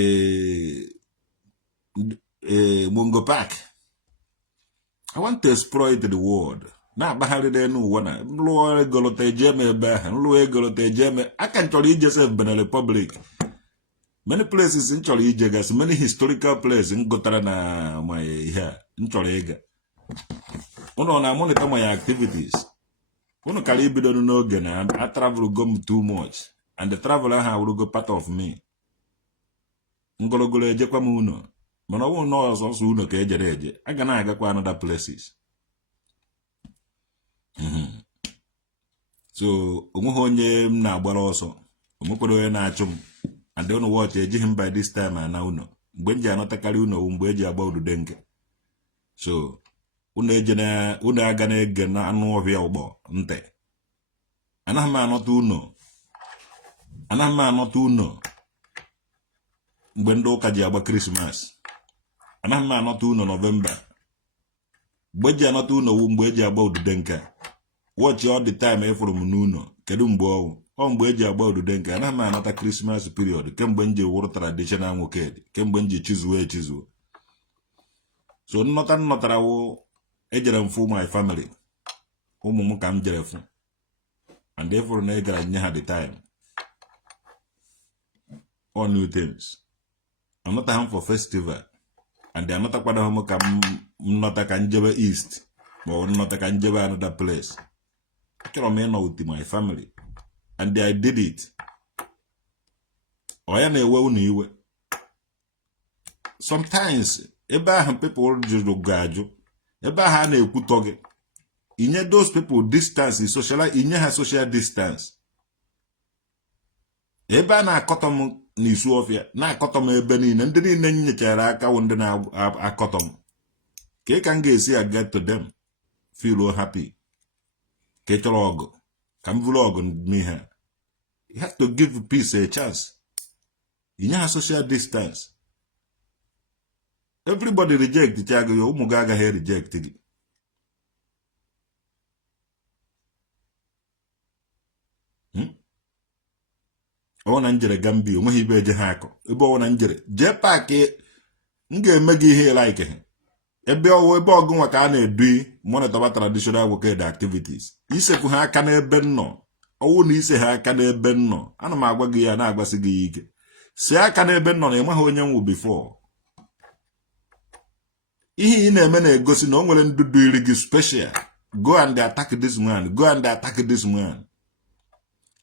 Jpac. I want to exploit the world na-agbagharị n'ụwa na lụọ egolote eje m ebe ahụ lụọ egolote eje m aka m chọrọ ije sef Benin Republic many places m chọrọ ije gasị many historical places m gụtara na ma ihe a m chọrọ ịga unu na monitor my activities unu kara ibido n'oge na I travel go too much and the travel ahụ will go part of me ngologolo ejekwa m unu mana ọ bụrụ na ọsọsọ unu ka ejere eje aga na-agakwa another places so onweghị onye m na-agbara ọsọ onwekwara onye na-achụ m and unu watch ejighị m by this time ana unu mgbe m ji anọtakarị unu mgbe eji agba udude nke so unu aga na-ege na anụ ọhịa ụgbọ ntị anaghị m anọta unu mgbe ndị ụka ji agba Krismas anaghị m anọta unu Novemba mgbe ji anọta unu wu mgbe eji agba udude nke watch all the time ịfụrụ m n'ụlọ kedu mgbe ọ mgbe eji agba udude nke anaghị m anọta Krismas period kemgbe m ji wụrụ traditional nwoke kemgbe m ji chizuo so nnọtara wụ ejere m fụ my family ụmụ m ka m jere fụ and ịfụrụ na ị gara nye ha the time all new things anọta ha for festival and anọtakwado ha m ka m nọta ka njebe east ma ọ nọta ka njebe another place achọrọ m ịnọ with my family and I did it ọ ya na-ewe unu iwe sometimes ebe ahụ people jụrụ ga-ajụ ebe ahụ a na-ekwutọ gị inye those people distance social inye ha social distance ebe a na-akọtọ m n'isu ọfịa na-akọtọ m ebe niile ndị niile nyechara aka wụ ndị na-akọtọ m ka m ga-esi get to them feel happy ka ị chọrọ ọgụ ka m vụrụ ọgụ n'ihe you have to give peace a chance. You have social distance. Everybody reject chago yo ụmụ gị agaghị reject gị. Ọ na njere Gambia onweghị ibe eje ha akọ ebe ọ na njere Jpac m ga-eme gị ihe like ha ebe ọgụ nwa ka a na-edu monitor traditional work activities isekwu ha aka n'ebe nnọ ọwụ na ise ha aka n'ebe nnọ ana m agwa gị ya na-agbasi gị ike si aka n'ebe nnọ na ịmaghị onye nwụ before ihe ị na-eme na-egosi na o nwere ndudu iri gị special. Go and attack this man, go and attack this man,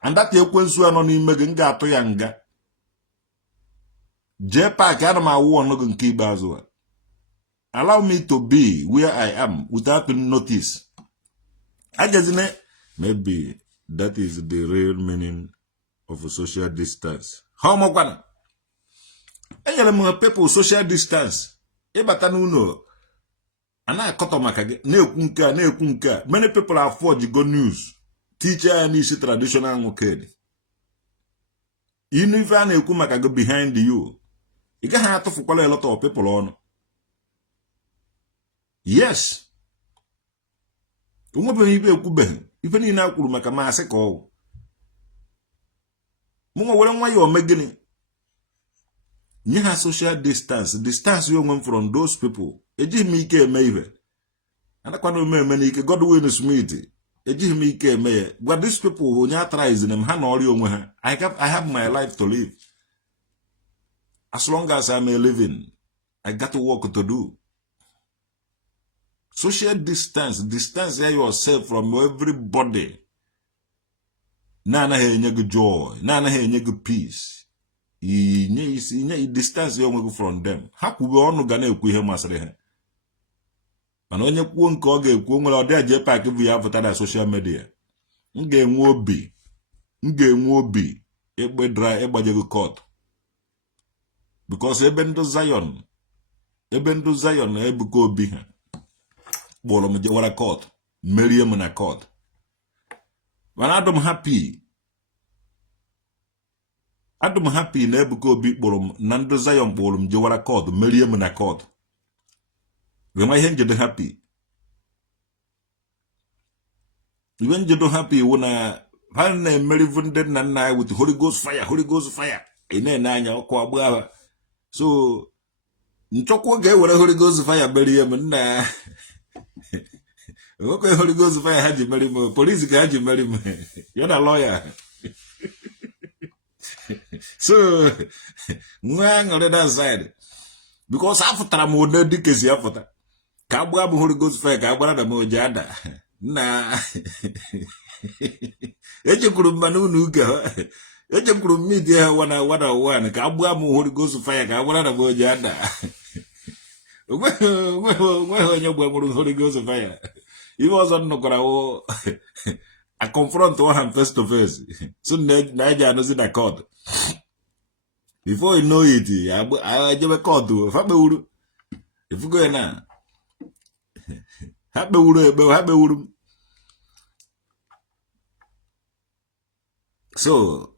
and that ekwensu anọ n'ime gị m ga-atụ ya nga. Jpac ana m awụ ọnụ gị nke ikpeazụ a. Allow me to be where I am without notice. Agazine, maybe that is the real meaning of a social distance. How much one? Enyere m people social distance. Ịbata n'ụlọ a na-akọtọ maka gị na-ekwu nke a na-ekwu nke a. Many people are forged go news. Teacher ya n'isi traditional nwoke. Inu ife a na-ekwu maka gị behind you. Ị gaghị atụfukwala a lot of people ọnụ. Yes. Onwebeghị ibe ekwubeghị. Ife niile a kwuru maka maasị ka ọwụ. Mụ nwa were nwa ya ome gịnị? Nye ha social distance you onwe from those people. Ejighị m ike eme ihe. Anakwana eme n'ike Godwin Smith. Ejighị m ike eme ya. But these people onye atrize them ha na ọrịa onwe ha. I have my life to live. As long as I'm a living, I got work to do. Social distance yourself from everybody. Na anaghị enye gị joy, na anaghị enye gị peace. Inye distance ya onwe from them. Ha kwube ọnụ ga na-ekwu ihe masịrị ha. Mana onye kwuo nke ọ ga-ekwu nwere ọdịa Jpac bụ ya pụta na social media. M ga-enwe obi ịgbajego court. Because ebe ndị Zion na-ebuka obi ha. Kpọrọ m jewara court. Merie m na court. Mana adụ m happy na ebuka obi kpọrọ m na ndị Zion kpọrọ m jewara court merie m na court. Wema ihe njedo happy. Iwe njedo happy wụ na ha na-emeri ndị nna nna with Holy Ghost fire. Ị na-ene anya ọkụ agba ha. So nchọkwa ga-ewere Holy Ghost fire merie m nna. Nwoke Holy Ghost fire ha ji meri m, police ka ha ji meri m. You're a lawyer. So nwa ngore that side because afutara m ode dikezi afuta ka agba m Holy Ghost fire ka agbara na m ojada na echekwuru m manu n'uga echekwuru m media ha one ka agba m Holy Ghost fire ka agbara na m ojada onwe onye gbamuru Holy Ghost fire iwe ọzọ nnụkwara wo I confront one face to face. So na eji anụzi na court. Before you know it, I jebe court o. Fakpe uru. If you go na. Hakpe uru. So,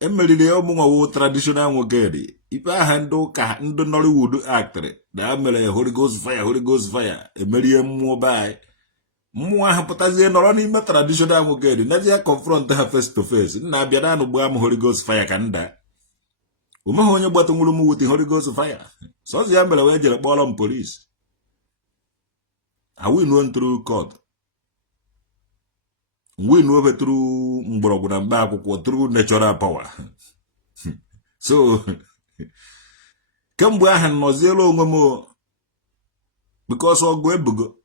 emeriri ọmụnwa wo traditional nwoke dị. Ife aha ndị ka ndị Nollywood actor. Da mere Holy Ghost fire. Emerie mmụọ bai. Mmụọ ahụ pụtazie nọrọ n'ime traditional nwoke dị. Nazi ya confront ha face to face. Nna abịa na anụ gbaa m Holy Ghost fire ka nda. Umeghị onye gbatụnwuru m with Holy Ghost fire. Sozi ya mere wee jere kpọrọ m police. I win one through court. Win over through mgbọrọgwụ na mkpa akwụkwọ through natural power. So kemgbe ahụ nọziela onwe m because ọgụ ebugo.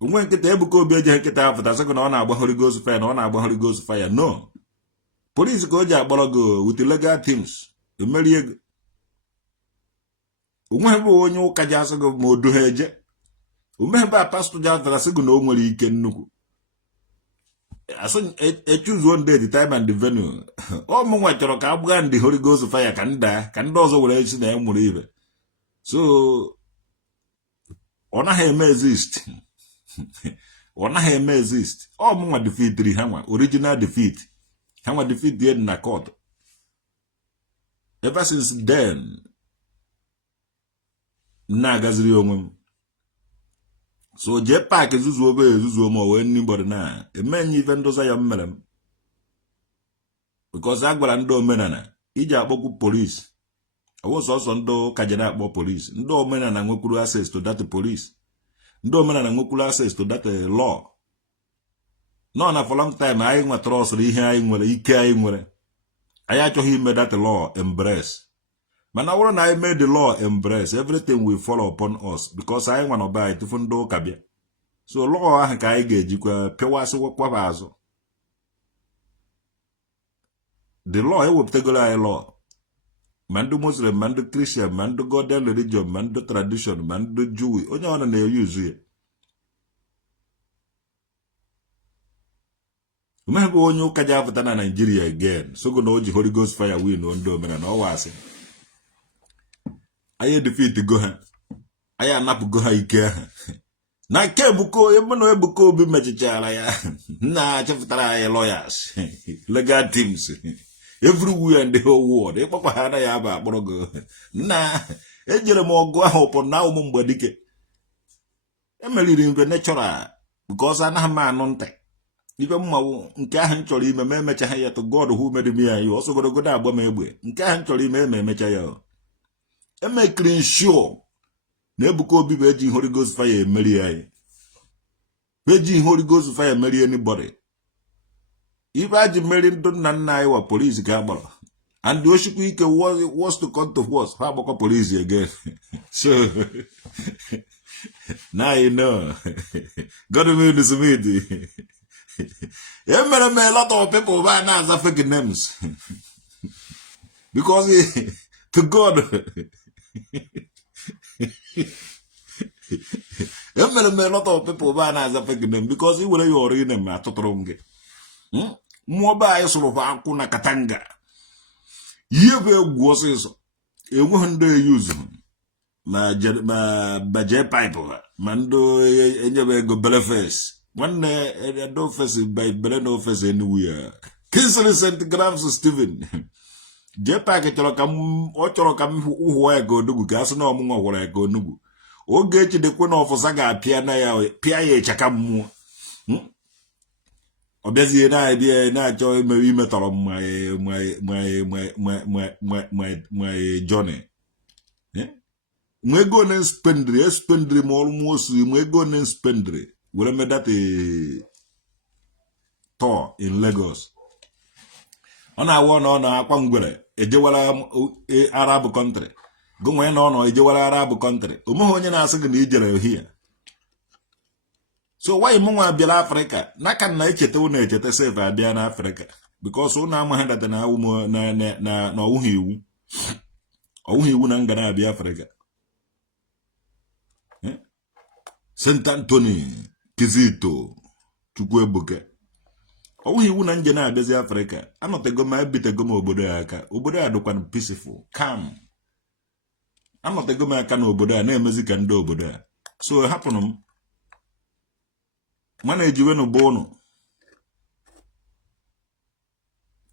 Onwe nkịta ebuka obi eje nkịta afụta sị na ọ na-agba Holy Ghost fire na ọ na-agba Holy Ghost fire. No. Police ka o ji akpọrọ go with legal teams. Emerie ego. Onwe bụ onye ụka ji asị gị ma odu ha eje. Omebe a pastor ji afụta sị na o nwere ike nnukwu. I choose one day, the time and the venue. Oh, Mwachoro Kabga and the Holy Ghost fire can die, can also will actually name will leave. So, honor him exist. Honor him exist. Oh, Mwa defeat 3 Hammer, original defeat. Hammer defeat the end in a court. Ever since then, Nagazri on so Jpac is Zuzumo anybody now. A man even does I am madam. Because I got ando menana. Ija boku police. I was also ndo kajana bo police. Ndo menana ngokulu access to that police. Ndo menana ngokulu access to that law. No, na for long time I ain't trust ihe I nwere ike I nwere. I actually made that law embrace. But now when I made the law embrace, everything will follow upon us because I want to buy it from do kabia. So law ahụ ka anyị ga-ejikwa pewasị kwaba azụ. The law ewepụtagoro anyị law. Ma ndị Muslim, ma ndị Christian, ma ndị Godel religion, ma ndị tradition, ma ndị Jew, onye ọ na-eyuzu ya. Umehebe onye ụka ji apụta na Nigeria again. So go na o ji Holy Ghost fire win on ndị omena na ọwa asị. Anyị defeat go ha. Anyị anapụgo ha ike ha. Na kebuko yemno ebuko bi mechichara ya. Na chefutara ya lawyers. Legal teams. Everywhere in the whole world. Ekpakwa ha na ya ba akporogo. Na ejere m ogu ahụ pọ na ụmụ mgbadike. Emeliri mbe natural because anaghị m anụ ntị. Ibe mmawu nke ahụ nchọrọ ime ma emecha ha ya to God who made me and you also godo agba m egbe. Nke ahụ nchọrọ ime emecha ya. Emekiri sure na ebuka obi bụ eji Holy Ghost fire emeri anyị. Eji Holy Ghost fire emeri anybody. Ibe aji meri ndụ nna nna anyị wa police ka agbara. And the oshikwu ike was to come to us. Ha agbakwa police again. So now you know. God will do some it. A lot of people buy now fake names. Because to God a lot of people buy as a fake name because you will your name at Totronge. Mobile sort of Akuna Katanga. You was a 100 use my Jpac, Mando, and go Belleface. One no face by Beleno face anywhere. Kinsley centigrams of Stephen. Jpac Chorokam who go do gas no more where I go nugu. O get the queen of Saga Piana Pia Chakamu. Obviously, an idea and I join my metal on my journey. We go and spend almost we go and spend. We made that a tour in Lagos. On our one on our Kwangwere, a Jewala Arab country. Going on a Jewala Arab country. Umuhonian are second Nigeria here. So why Mwa be Africa? Naka nature to nature to save a Bian Africa. Because so now my hand at an hour na uhi wunangana be Africa. Saint Anthony, Kizito, Chukwebuke. Oh, he wouldn't get Africa. I'm not a go my bit a gomo Obodeaka. Oboda do can peaceful, calm. I'm not a go my can Oboda, name music and do Oboda. So it happened. Manage you no bono.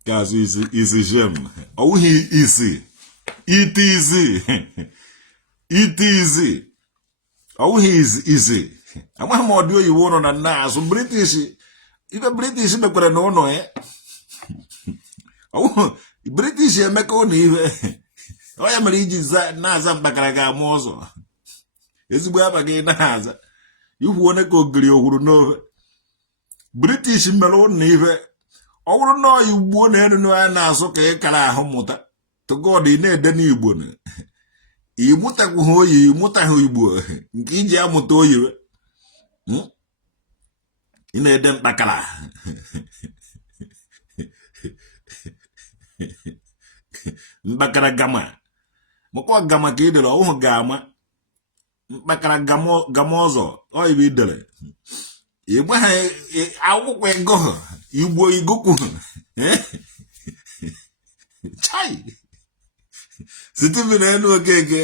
Cause is a gem. Oh, he easy. It easy. It easy. Oh, he is easy. And what more do you want on a nas? British. Even British in the no, eh? Oh, British make only. Oh, I'm reading that Nazam Bakaraga Mozo. It's where again Naza. You want to go Glio who know British Melon Neve. Oh, no, you won't have no answer. Okay, Kala Homota. To God in a Denibun. You muta you muta huibu. Gija moto you. In a dem bakala. Bakara Gama. Mokwa Gama Kidel, oh Gama. Bakara Gamozo, or you did it. Igbo akwụkwọ ego Igbo igokwu chai Stephen enu okeke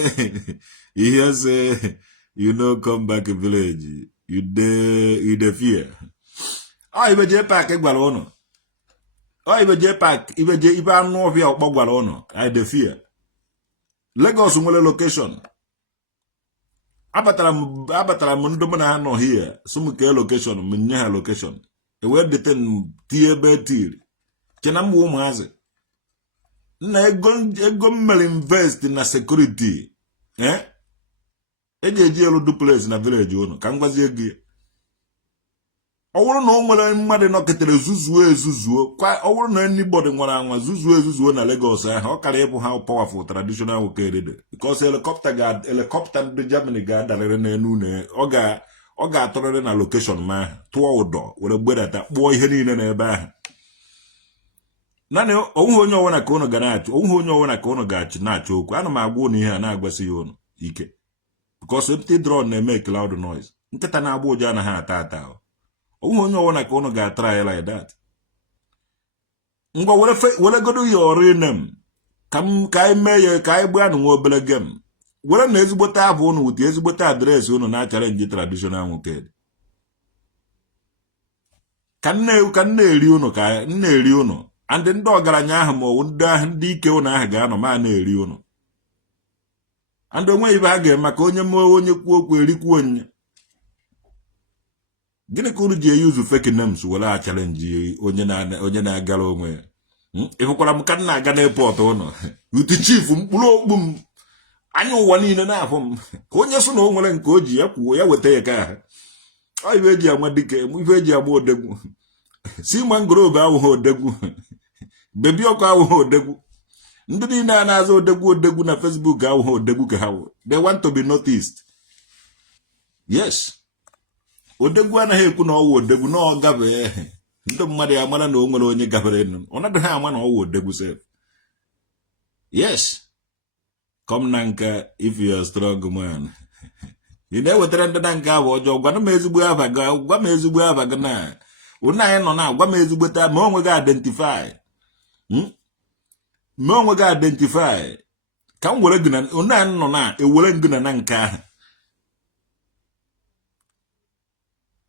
ihe say you know come back village you dey fear ibe Jpac gwara ụnụ ibe Jpac ibe anụ ọbịa ọkpọ gwara ụnụ I dey fear Lagos nwere location abatara m ndị m na ha nọ here sum ke location m nye ha location e wee deten tie ebe tiri chena m ụmụazị na ego mmere invest na security eji elu duplex na village ụnụ ka m gwazie gị ọ bụrụ na o nwere mmadụ nọketere zuzuo ọ bụrụ na anybody nwere anwa zuzuo na Lagos ahụ ọ kara ịbụ ha powerful traditional wokerede because helicopter ndị Germany ga-adarịrị n'elu na ọ ga-atụrịrị na location ma ahụ tụọ ụdọ were gbedata kpụọ ihe niile n'ebe ahụ naanị onwe onye ọwụna ka ụnụ ga na-achụ onwe onye ọwụna ka ụnụ ga-achị na-achọ okwu ana m agwa ụnụ ihe a na-agwasị ya ụnụ ike because empty drone na-eme cloud noise nkịta na-agba ụjọ anaghị ata onwe onye ọwụna ka ụnụ ga-atara ya like that ngwa were godo ya ọrụ name ka anyị mee ya ka anyị gbaa nụ nwa obere game were na ezigbote abụ ụnụ wute ezigbote adreesị ụnụ na challenge traditional nwoke ka nne eri ụnụ ka nne eri ụnụ and ndị ọgaranya ahụ ma ọwụ ndị ike ụnụ ahụ ga-anọ ma na-eri ụnụ and onwe ibe ha ga-eme ka onye mee onye kwuo okwu erikwuo onye gịnị ka unu ji eyuzu fake names were challenge onye na-agara onwe ịhụkwara m ka m na-aga n'airport ụnụ uti chief mkpụrụ okpu m anya ụwa niile na-afụ m ka onye so na o nwere nke o ji ya kwuo ya weta ya ka ahụ ibe eji ama dike ife eji agba odegwu si mangorobe awụghị odegwu bebi ọkụ awụghị odegwu ndị niile a na-azụ odegwu na Facebook awụghị odegwu ka ha wụ they want to be noticed. Yes, odegwu anaghị ekwu na ọwụ odegwu na ọ gabe ndị mmadụ ya mara na o nwere onye gabere nụ ọ naghị ama na ọwụ odegwu sef. Yes, come na nka if you are strong man. Ị na-ewetara ndị na nke ahụ ọjọọ gwa m ezigbo aba gị na ụna anyị nọ na gwa m ezigbo taa ma onwe gị identify ka m were gị na ụna anyị nọ na ewere gị na nke ahụ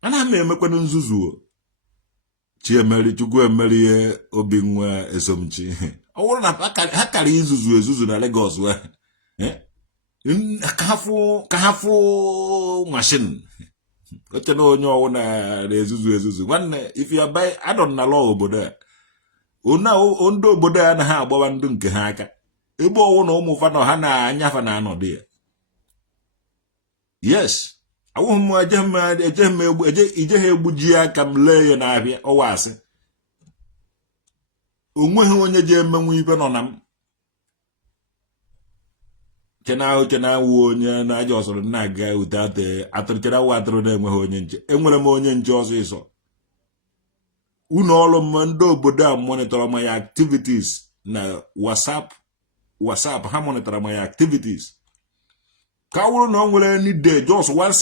ana m emekwanụ nzuzu Chiemeri Chukwu emeri obi nwa Esomchi ọ bụrụ na ha kara izuzu na Lagos ka ha fụ machine oche na onye ọwụ na-ezuzu nwanne if you buy adon na law obodo a ndị obodo a anaghị agbawa ndụ nke ha aka ebe ọwụ na ụmụ fanọ ha na-anyafa na anọdụ ya. Yes, awụghị m eje ha egbuji aka m lee ya na-abịa ọwa asị onweghị onye ji emenwu ibe nọ na m chenawụ onye na-aja ọsọrọ na-aga ute atụrụ atụrụ na-enweghị onye nche enwere m onye nche ọsịsọ unu ọrụ m ndị obodo a monitọrọ my activities na WhatsApp ha monitọrọ my activities ka wụrụ na ọ nwere any day just one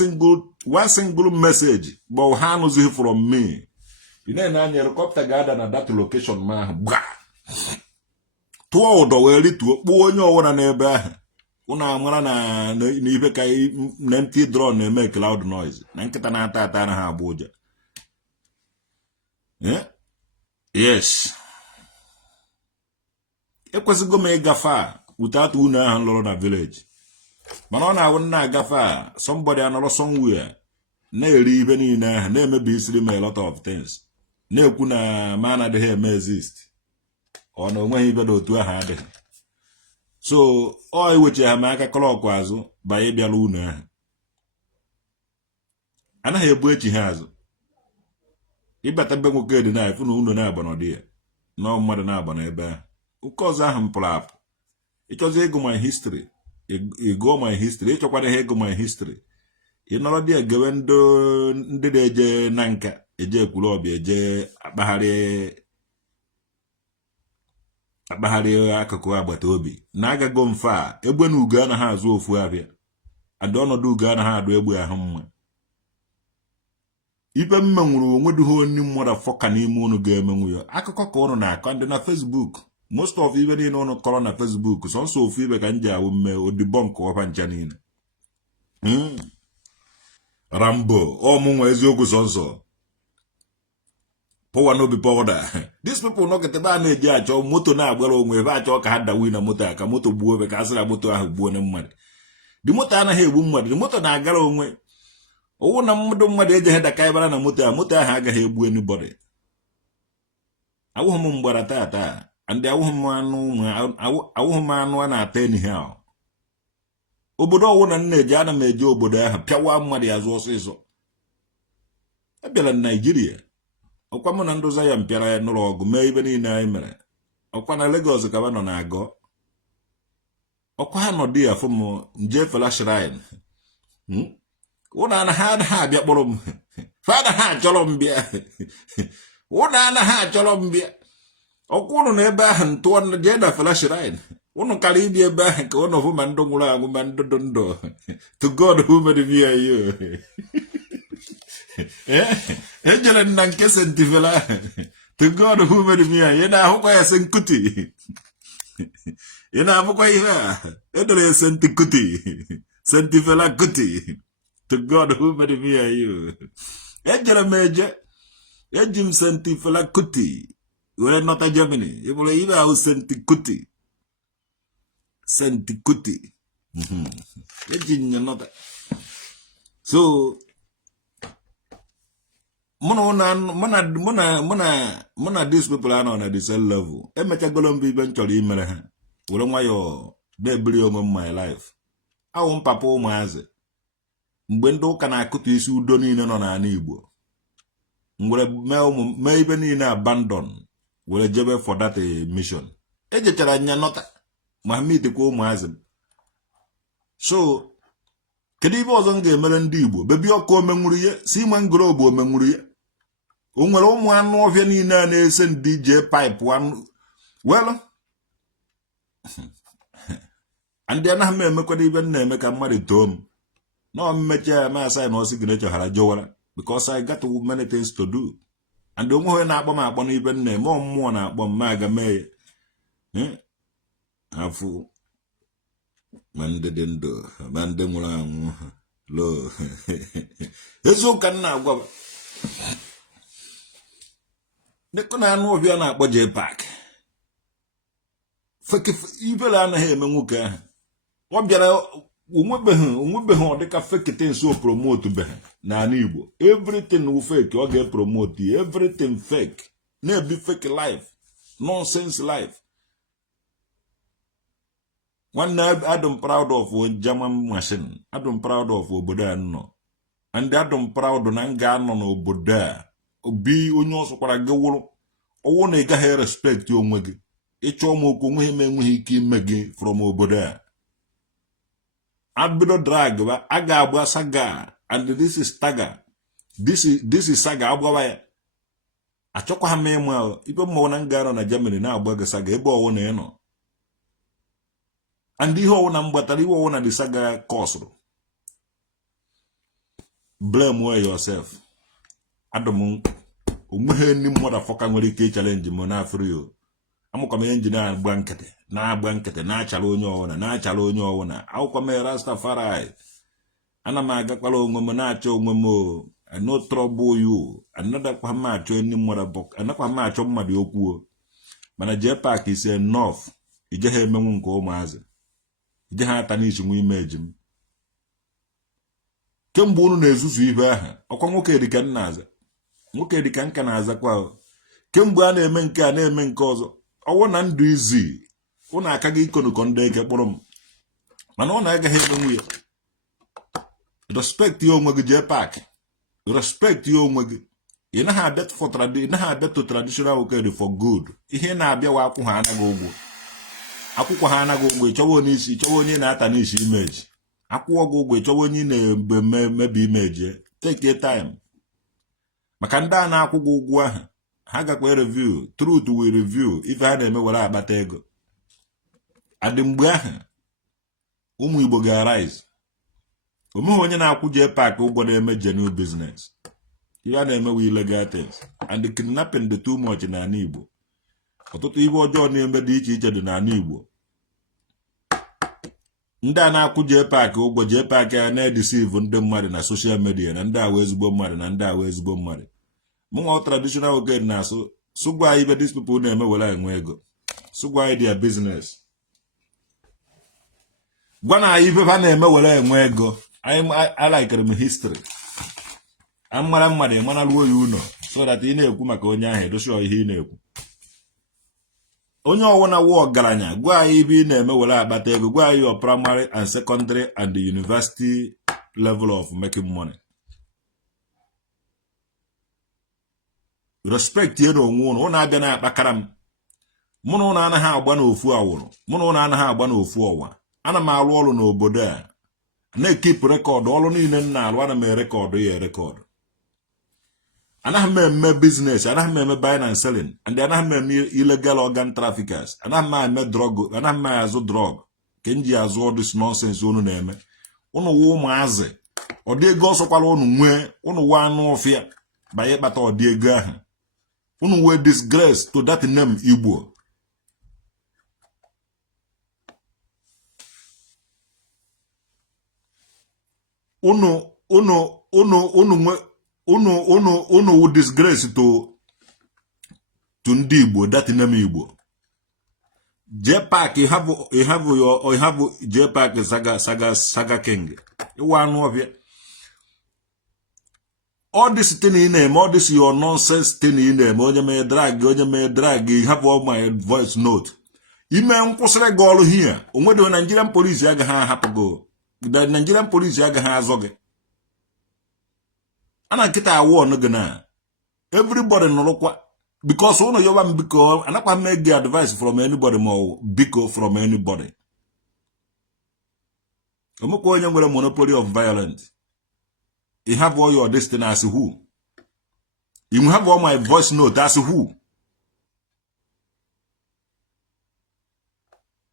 single message but ha anụzighị from me ị na-anya helicopter ga-ada na that location ma ahụ gba tụọ ụdọ wee rituo kpụọ onye ọwụra n'ebe ahụ ụnụ amara na ibe ka na empty drone na-eme cloud noise na nkịta na-ata ata na ha agba ụja. Yes, ekwesịgo m ịgafe a without unu ahụ lụrụ na village mana ọ na-awụ na-agafe a somebody anọrọ somewhere na-eri ibe niile ahụ na-emebi isiri m a lot of things na-ekwu na ma na-adịghị eme exist ọ na onweghị ibe na otu ahụ adịghị so ọ iweche ha ma aka klọkụ azụ banye bịara unu ahụ anaghị ebu echi ha azụ ịbata be nwoke dị na ifu na unu na-agba n'ọdị ya na mmadụ na-agba n'ebe ahụ ụka ọzọ ahụ m pụrụ apụ ịchọzi ịgụ my history ịgụọ my history ịchọkwara ihe ịgụ my history ị nọrọ dị egewe ndị na-eje na nka eje ekwuru ọbịa eje akpagharị akụkụ agbata obi na-agago mfe a egbe na ugo anaghị azụ ofu abịa adị ọnọdụ ugo anaghị adụ egbe ahụ mma ibe mmenwuru onwe duho onye mmadụ fọka n'ime unu ga-emenwu ya akụkọ ka unu na-akọ ndị na Facebook most of ibe niile unu kọrọ na Facebook sọnsọ ofu ibe ka m ji awụ mme odibọnk ọba ncha niile Rambo ọmụnwa eziokwu sọnsọ power no be powder. These people no get ba na-eji achọ moto na-agbara onwe ebe achọ ka ha dawi na moto aka moto gbuo ebe ka asịra moto ahụ gbuo na mmadụ di moto anaghị egbu mmadụ di moto na-agara onwe owu na mmadụ ejeghị daka ịbara na moto ahụ agaghị egbu anybody. Awụghị m mgbara taa and awụghị m anụ a na-ata anyhow. Obodo ọwụ na nna-eji ana m eje obodo ahụ pịawa mmadụ ya azụ ọsịsọ. Abịala na Nigeria ọkwa mụ na ndoza ya mpịara ya nụrụ ọgụ mee ibe niile anyị mere. Ọkwa na Lagos ka ba nọ na-agọ ọkwa ha nọ dị ya fụ m nje fela shrine ụna anaghị abịa kpọrọ m fada ha achọrọ m bịa ụna anaghị achọrọ m bịa ọkwa ụnụ na ebe ahụ ntụọ jee na fela shrine ụnụ kara ịdị ebe ahụ ka ụnụ hụ ma ndụ nwụrụ anwụ ma ndụ dị ndụ to God who made me and you. Ejere na nke sentifela to God who made me and you na-ahụkwa ya senkuti ị na-abụkwa ihe a edere ya sentifela kuti to God who made me and you. Ejere m eji m sentifela kuti were nọta Germany ịbụrụ ihe ahụ sentikuti eji nye nọta so muna these people are on the same level. Emechagolo mbe ibe nchọrọ imere ha were nwayọọ na-ebiri onwe my life. Awụ m papa ụmụazị mgbe ndị ụka na-akụtu isi udo niile nọ n'ala Igbo were mee ibe niile abandon were jebe for that mission. Ejechara nya nọta ma meet kwa ụmụazị. So kedu ibe ọzọ m ga-emere ndị Igbo bebi ọkụ omenwuru ya si nwe ngorobu omenwuru ya o nwere ụmụ anụ ọhịa niile a na-ese ndị Jpac anụ well ndị anaghị m emekwara ibe m na-eme ka mmadụ too m na mmecha ya ma asị na ọsị gị na-echọghara jọwara because I got many things to do and onwe onye na-akpọ m akpọ n'ibe m na-eme mmụọ na-akpọ m ma aga mee ya afụ ma ndị dị ndụ ma ndị nwụrụ anwụ lo eziokwu ka m na-agwa dịka na anụ ọbịa na-akpọ Jpac ifele anaghị eme nwoke ahụ ọ bịara onwebeghị ọ dịka fekete nso promote beghị n'ala Igbo everything wu fake ọ ga-epromote everything fake na-ebi fake life nonsense life. Nwanne I'm proud of German machine. I'm proud of obodo a nọ. And I'm proud na nga anọ n'obodo a. Obi onye ọsọ kwara gị wụrụ. Ọwụ na ị gaghị respect onwe gị. Ịchọ m okwu onwe ha enweghị ike ime gị from obodo a. Abido drag ba a ga-agba saga and this is saga. This is saga agbawa ya. Achọkwa ha mee mụ ibe mmụọ na nga anọ na Germany na-agba gị saga ebe ọwụ na ị nọ. And ihe ọwụ na mgbatara ihe ọwụ na the saga kọsụrụ. Blame yourself. Adam onweghị ndị mmadụ afọka nwere ike challenge m n'afọ yo. Amụkwa m enjin na-agba nkịtị na-achara onye ọwụna akwụkwọ m Rastafari ana m agakwala onwe m na-achọ onwe m no trouble you anadakwa m achọ ndị mmadụ anakwa m achọ mmadụ okwu mana Jpac is enough ije ha emenwu nke ụmụazị ije ha ata n'isi nwe imeji m kemgbe unu na-ezuzu ibe aha ọkwa nwoke dịka nna aza nwoke dịka nka na-azakwa kemgbe a na-eme nke a na-eme nke ọzọ ọwụ na ndụ izi unu aka gị ikonụkọ ndị eke kpụrụ m mana ọ na-agaghị emenwu ya. Respect ya onwe gị Jpac respect ya onwe gị ị naghị abịa to traditional work for good ihe na-abịawa akwụkwọ ha anaghị ụgwọ ịchọwa onye isi ịchọwa onye na-ata n'isi imeji akwụkwọ gị ụgwọ ịchọwa onye na-emebi imeji take your time maka ndị a na-akwụ gị ụgwọ ahụ ha gakwa review truth will review ife ha na-eme were akpata ego adị mgbe ahụ ụmụ Igbo ga-arise omeghị onye na-akwụ Jpac ụgwọ na-eme genuine business ihe na-eme we illegal things and the kidnapping dị too much na ala Igbo ọtụtụ ihe ọjọọ na-eme dị iche iche dị na ala Igbo ndị a na-akwụ Jpac ụgwọ Jpac ya na-edeceive ndị mmadụ na social media na ndị awa ezigbo mmadụ na ndị awa ezigbo mmadụ mụnwa traditional oged na-asụ sụgwa ibe these people na-eme were enwe ego sụgwa their business gwa na ibe ha na-eme were enwe ego I like m history amara mmadụ mana ruo ya ụlọ so that ị na-ekwu maka onye ahụ edosi ihe ị na-ekwu onye ọwụna wụ ọgaranya gwa anyị ibe ị na-eme were akpata ego gwa anyị your primary and secondary and the university level of making money respect ye na onwe ụnụ na-abịa na-akpakara m mụ na ụnụ anaghị agba n'ofu awụrụ mụ na ụnụ anaghị agba n'ofu ọwa ana m arụ ọrụ n'obodo a na-ekipụ rekọdụ ọrụ niile m na-arụ ana m erekọdụ ya erekọdụ anaghị m eme biznes anaghị m eme buying and selling and anaghị m eme illegal organ traffickers anaghị m eme drug anaghị m azụ drug ka m ji azụ all this nonsense unu na-eme unu wụ ụmụazị ọ dị ego ọsọkwara unu nwee unu wụ anụ ọfịa banye kpata ọdị ego ahụ unu wee disgrace to that name Igbo unu disgrace to ndị Igbo that name Igbo Jpac you have Jpac saga king iwa anu ọbịa all this thing in name all this your nonsense thing in name onye me drag you have all my voice note ime nkwụsịrị gị ọrụ here onwedo Nigerian police agaghị ahapụ go the Nigerian police agaghị azọ gị ana nkịta awọ no gana everybody nọrọkwa because uno yoba mbiko anakwa make advice from anybody more biko from anybody omukwo onye nwere monopoly of violence you have all your destiny as who you have all my voice note as who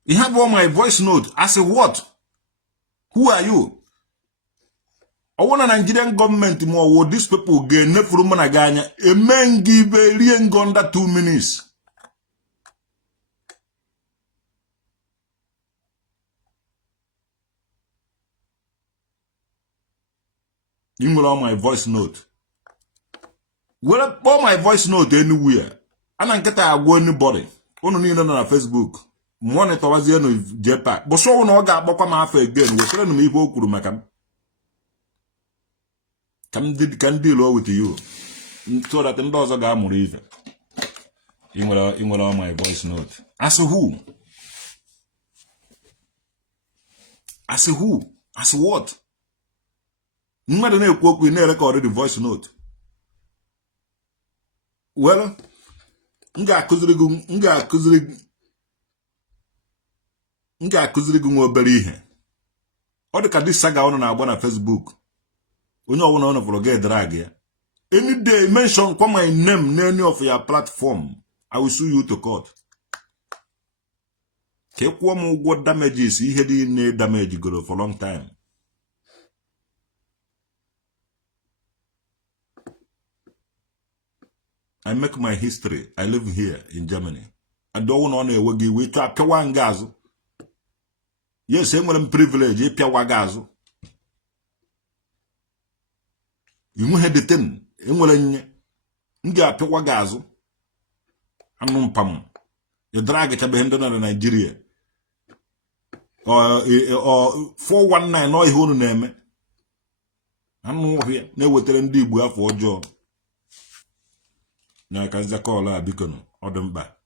you have all my voice note as what who are you I want a Nigerian government more what these people get nefuru mana ganya a man give a rien under 2 minutes. You will all my voice note. Well, all my voice note anywhere. And I get anybody. Only on Facebook. Monitor was the Jpac. But so no got Bokama again. We're telling me who could make them. Can deal with you so that them does a guy more even. In all my voice note. As who? As who? As what? No matter what we never recorded the voice note. Well, nga akuziri gu obere ihe. Ọ dị ka this saga on na Facebook. Onye ọwụna ọ nọfọrọ get drag ya. Any day mention come my name na any of your platform, I will sue you to court. Ka kwuo m ụgwọ damages ihe dị na damage goro for long time. I make my history. I live here in Germany. I don't want to ewe gị wee chọ apịawa nga azụ. Yes, enwere m privilege ịpịawa gị azụ. Inwe the thing, enwere nye. Ndị apịawa gị azụ. Anụ mpam. You drag it abe ndị na Nigeria. Or 419 no ihe unu na-eme. Anụ ọhịa na-ewetere ndị Igbo afọ ọjọọ. Na ka nzakọ ọla biko ọ dị mkpa.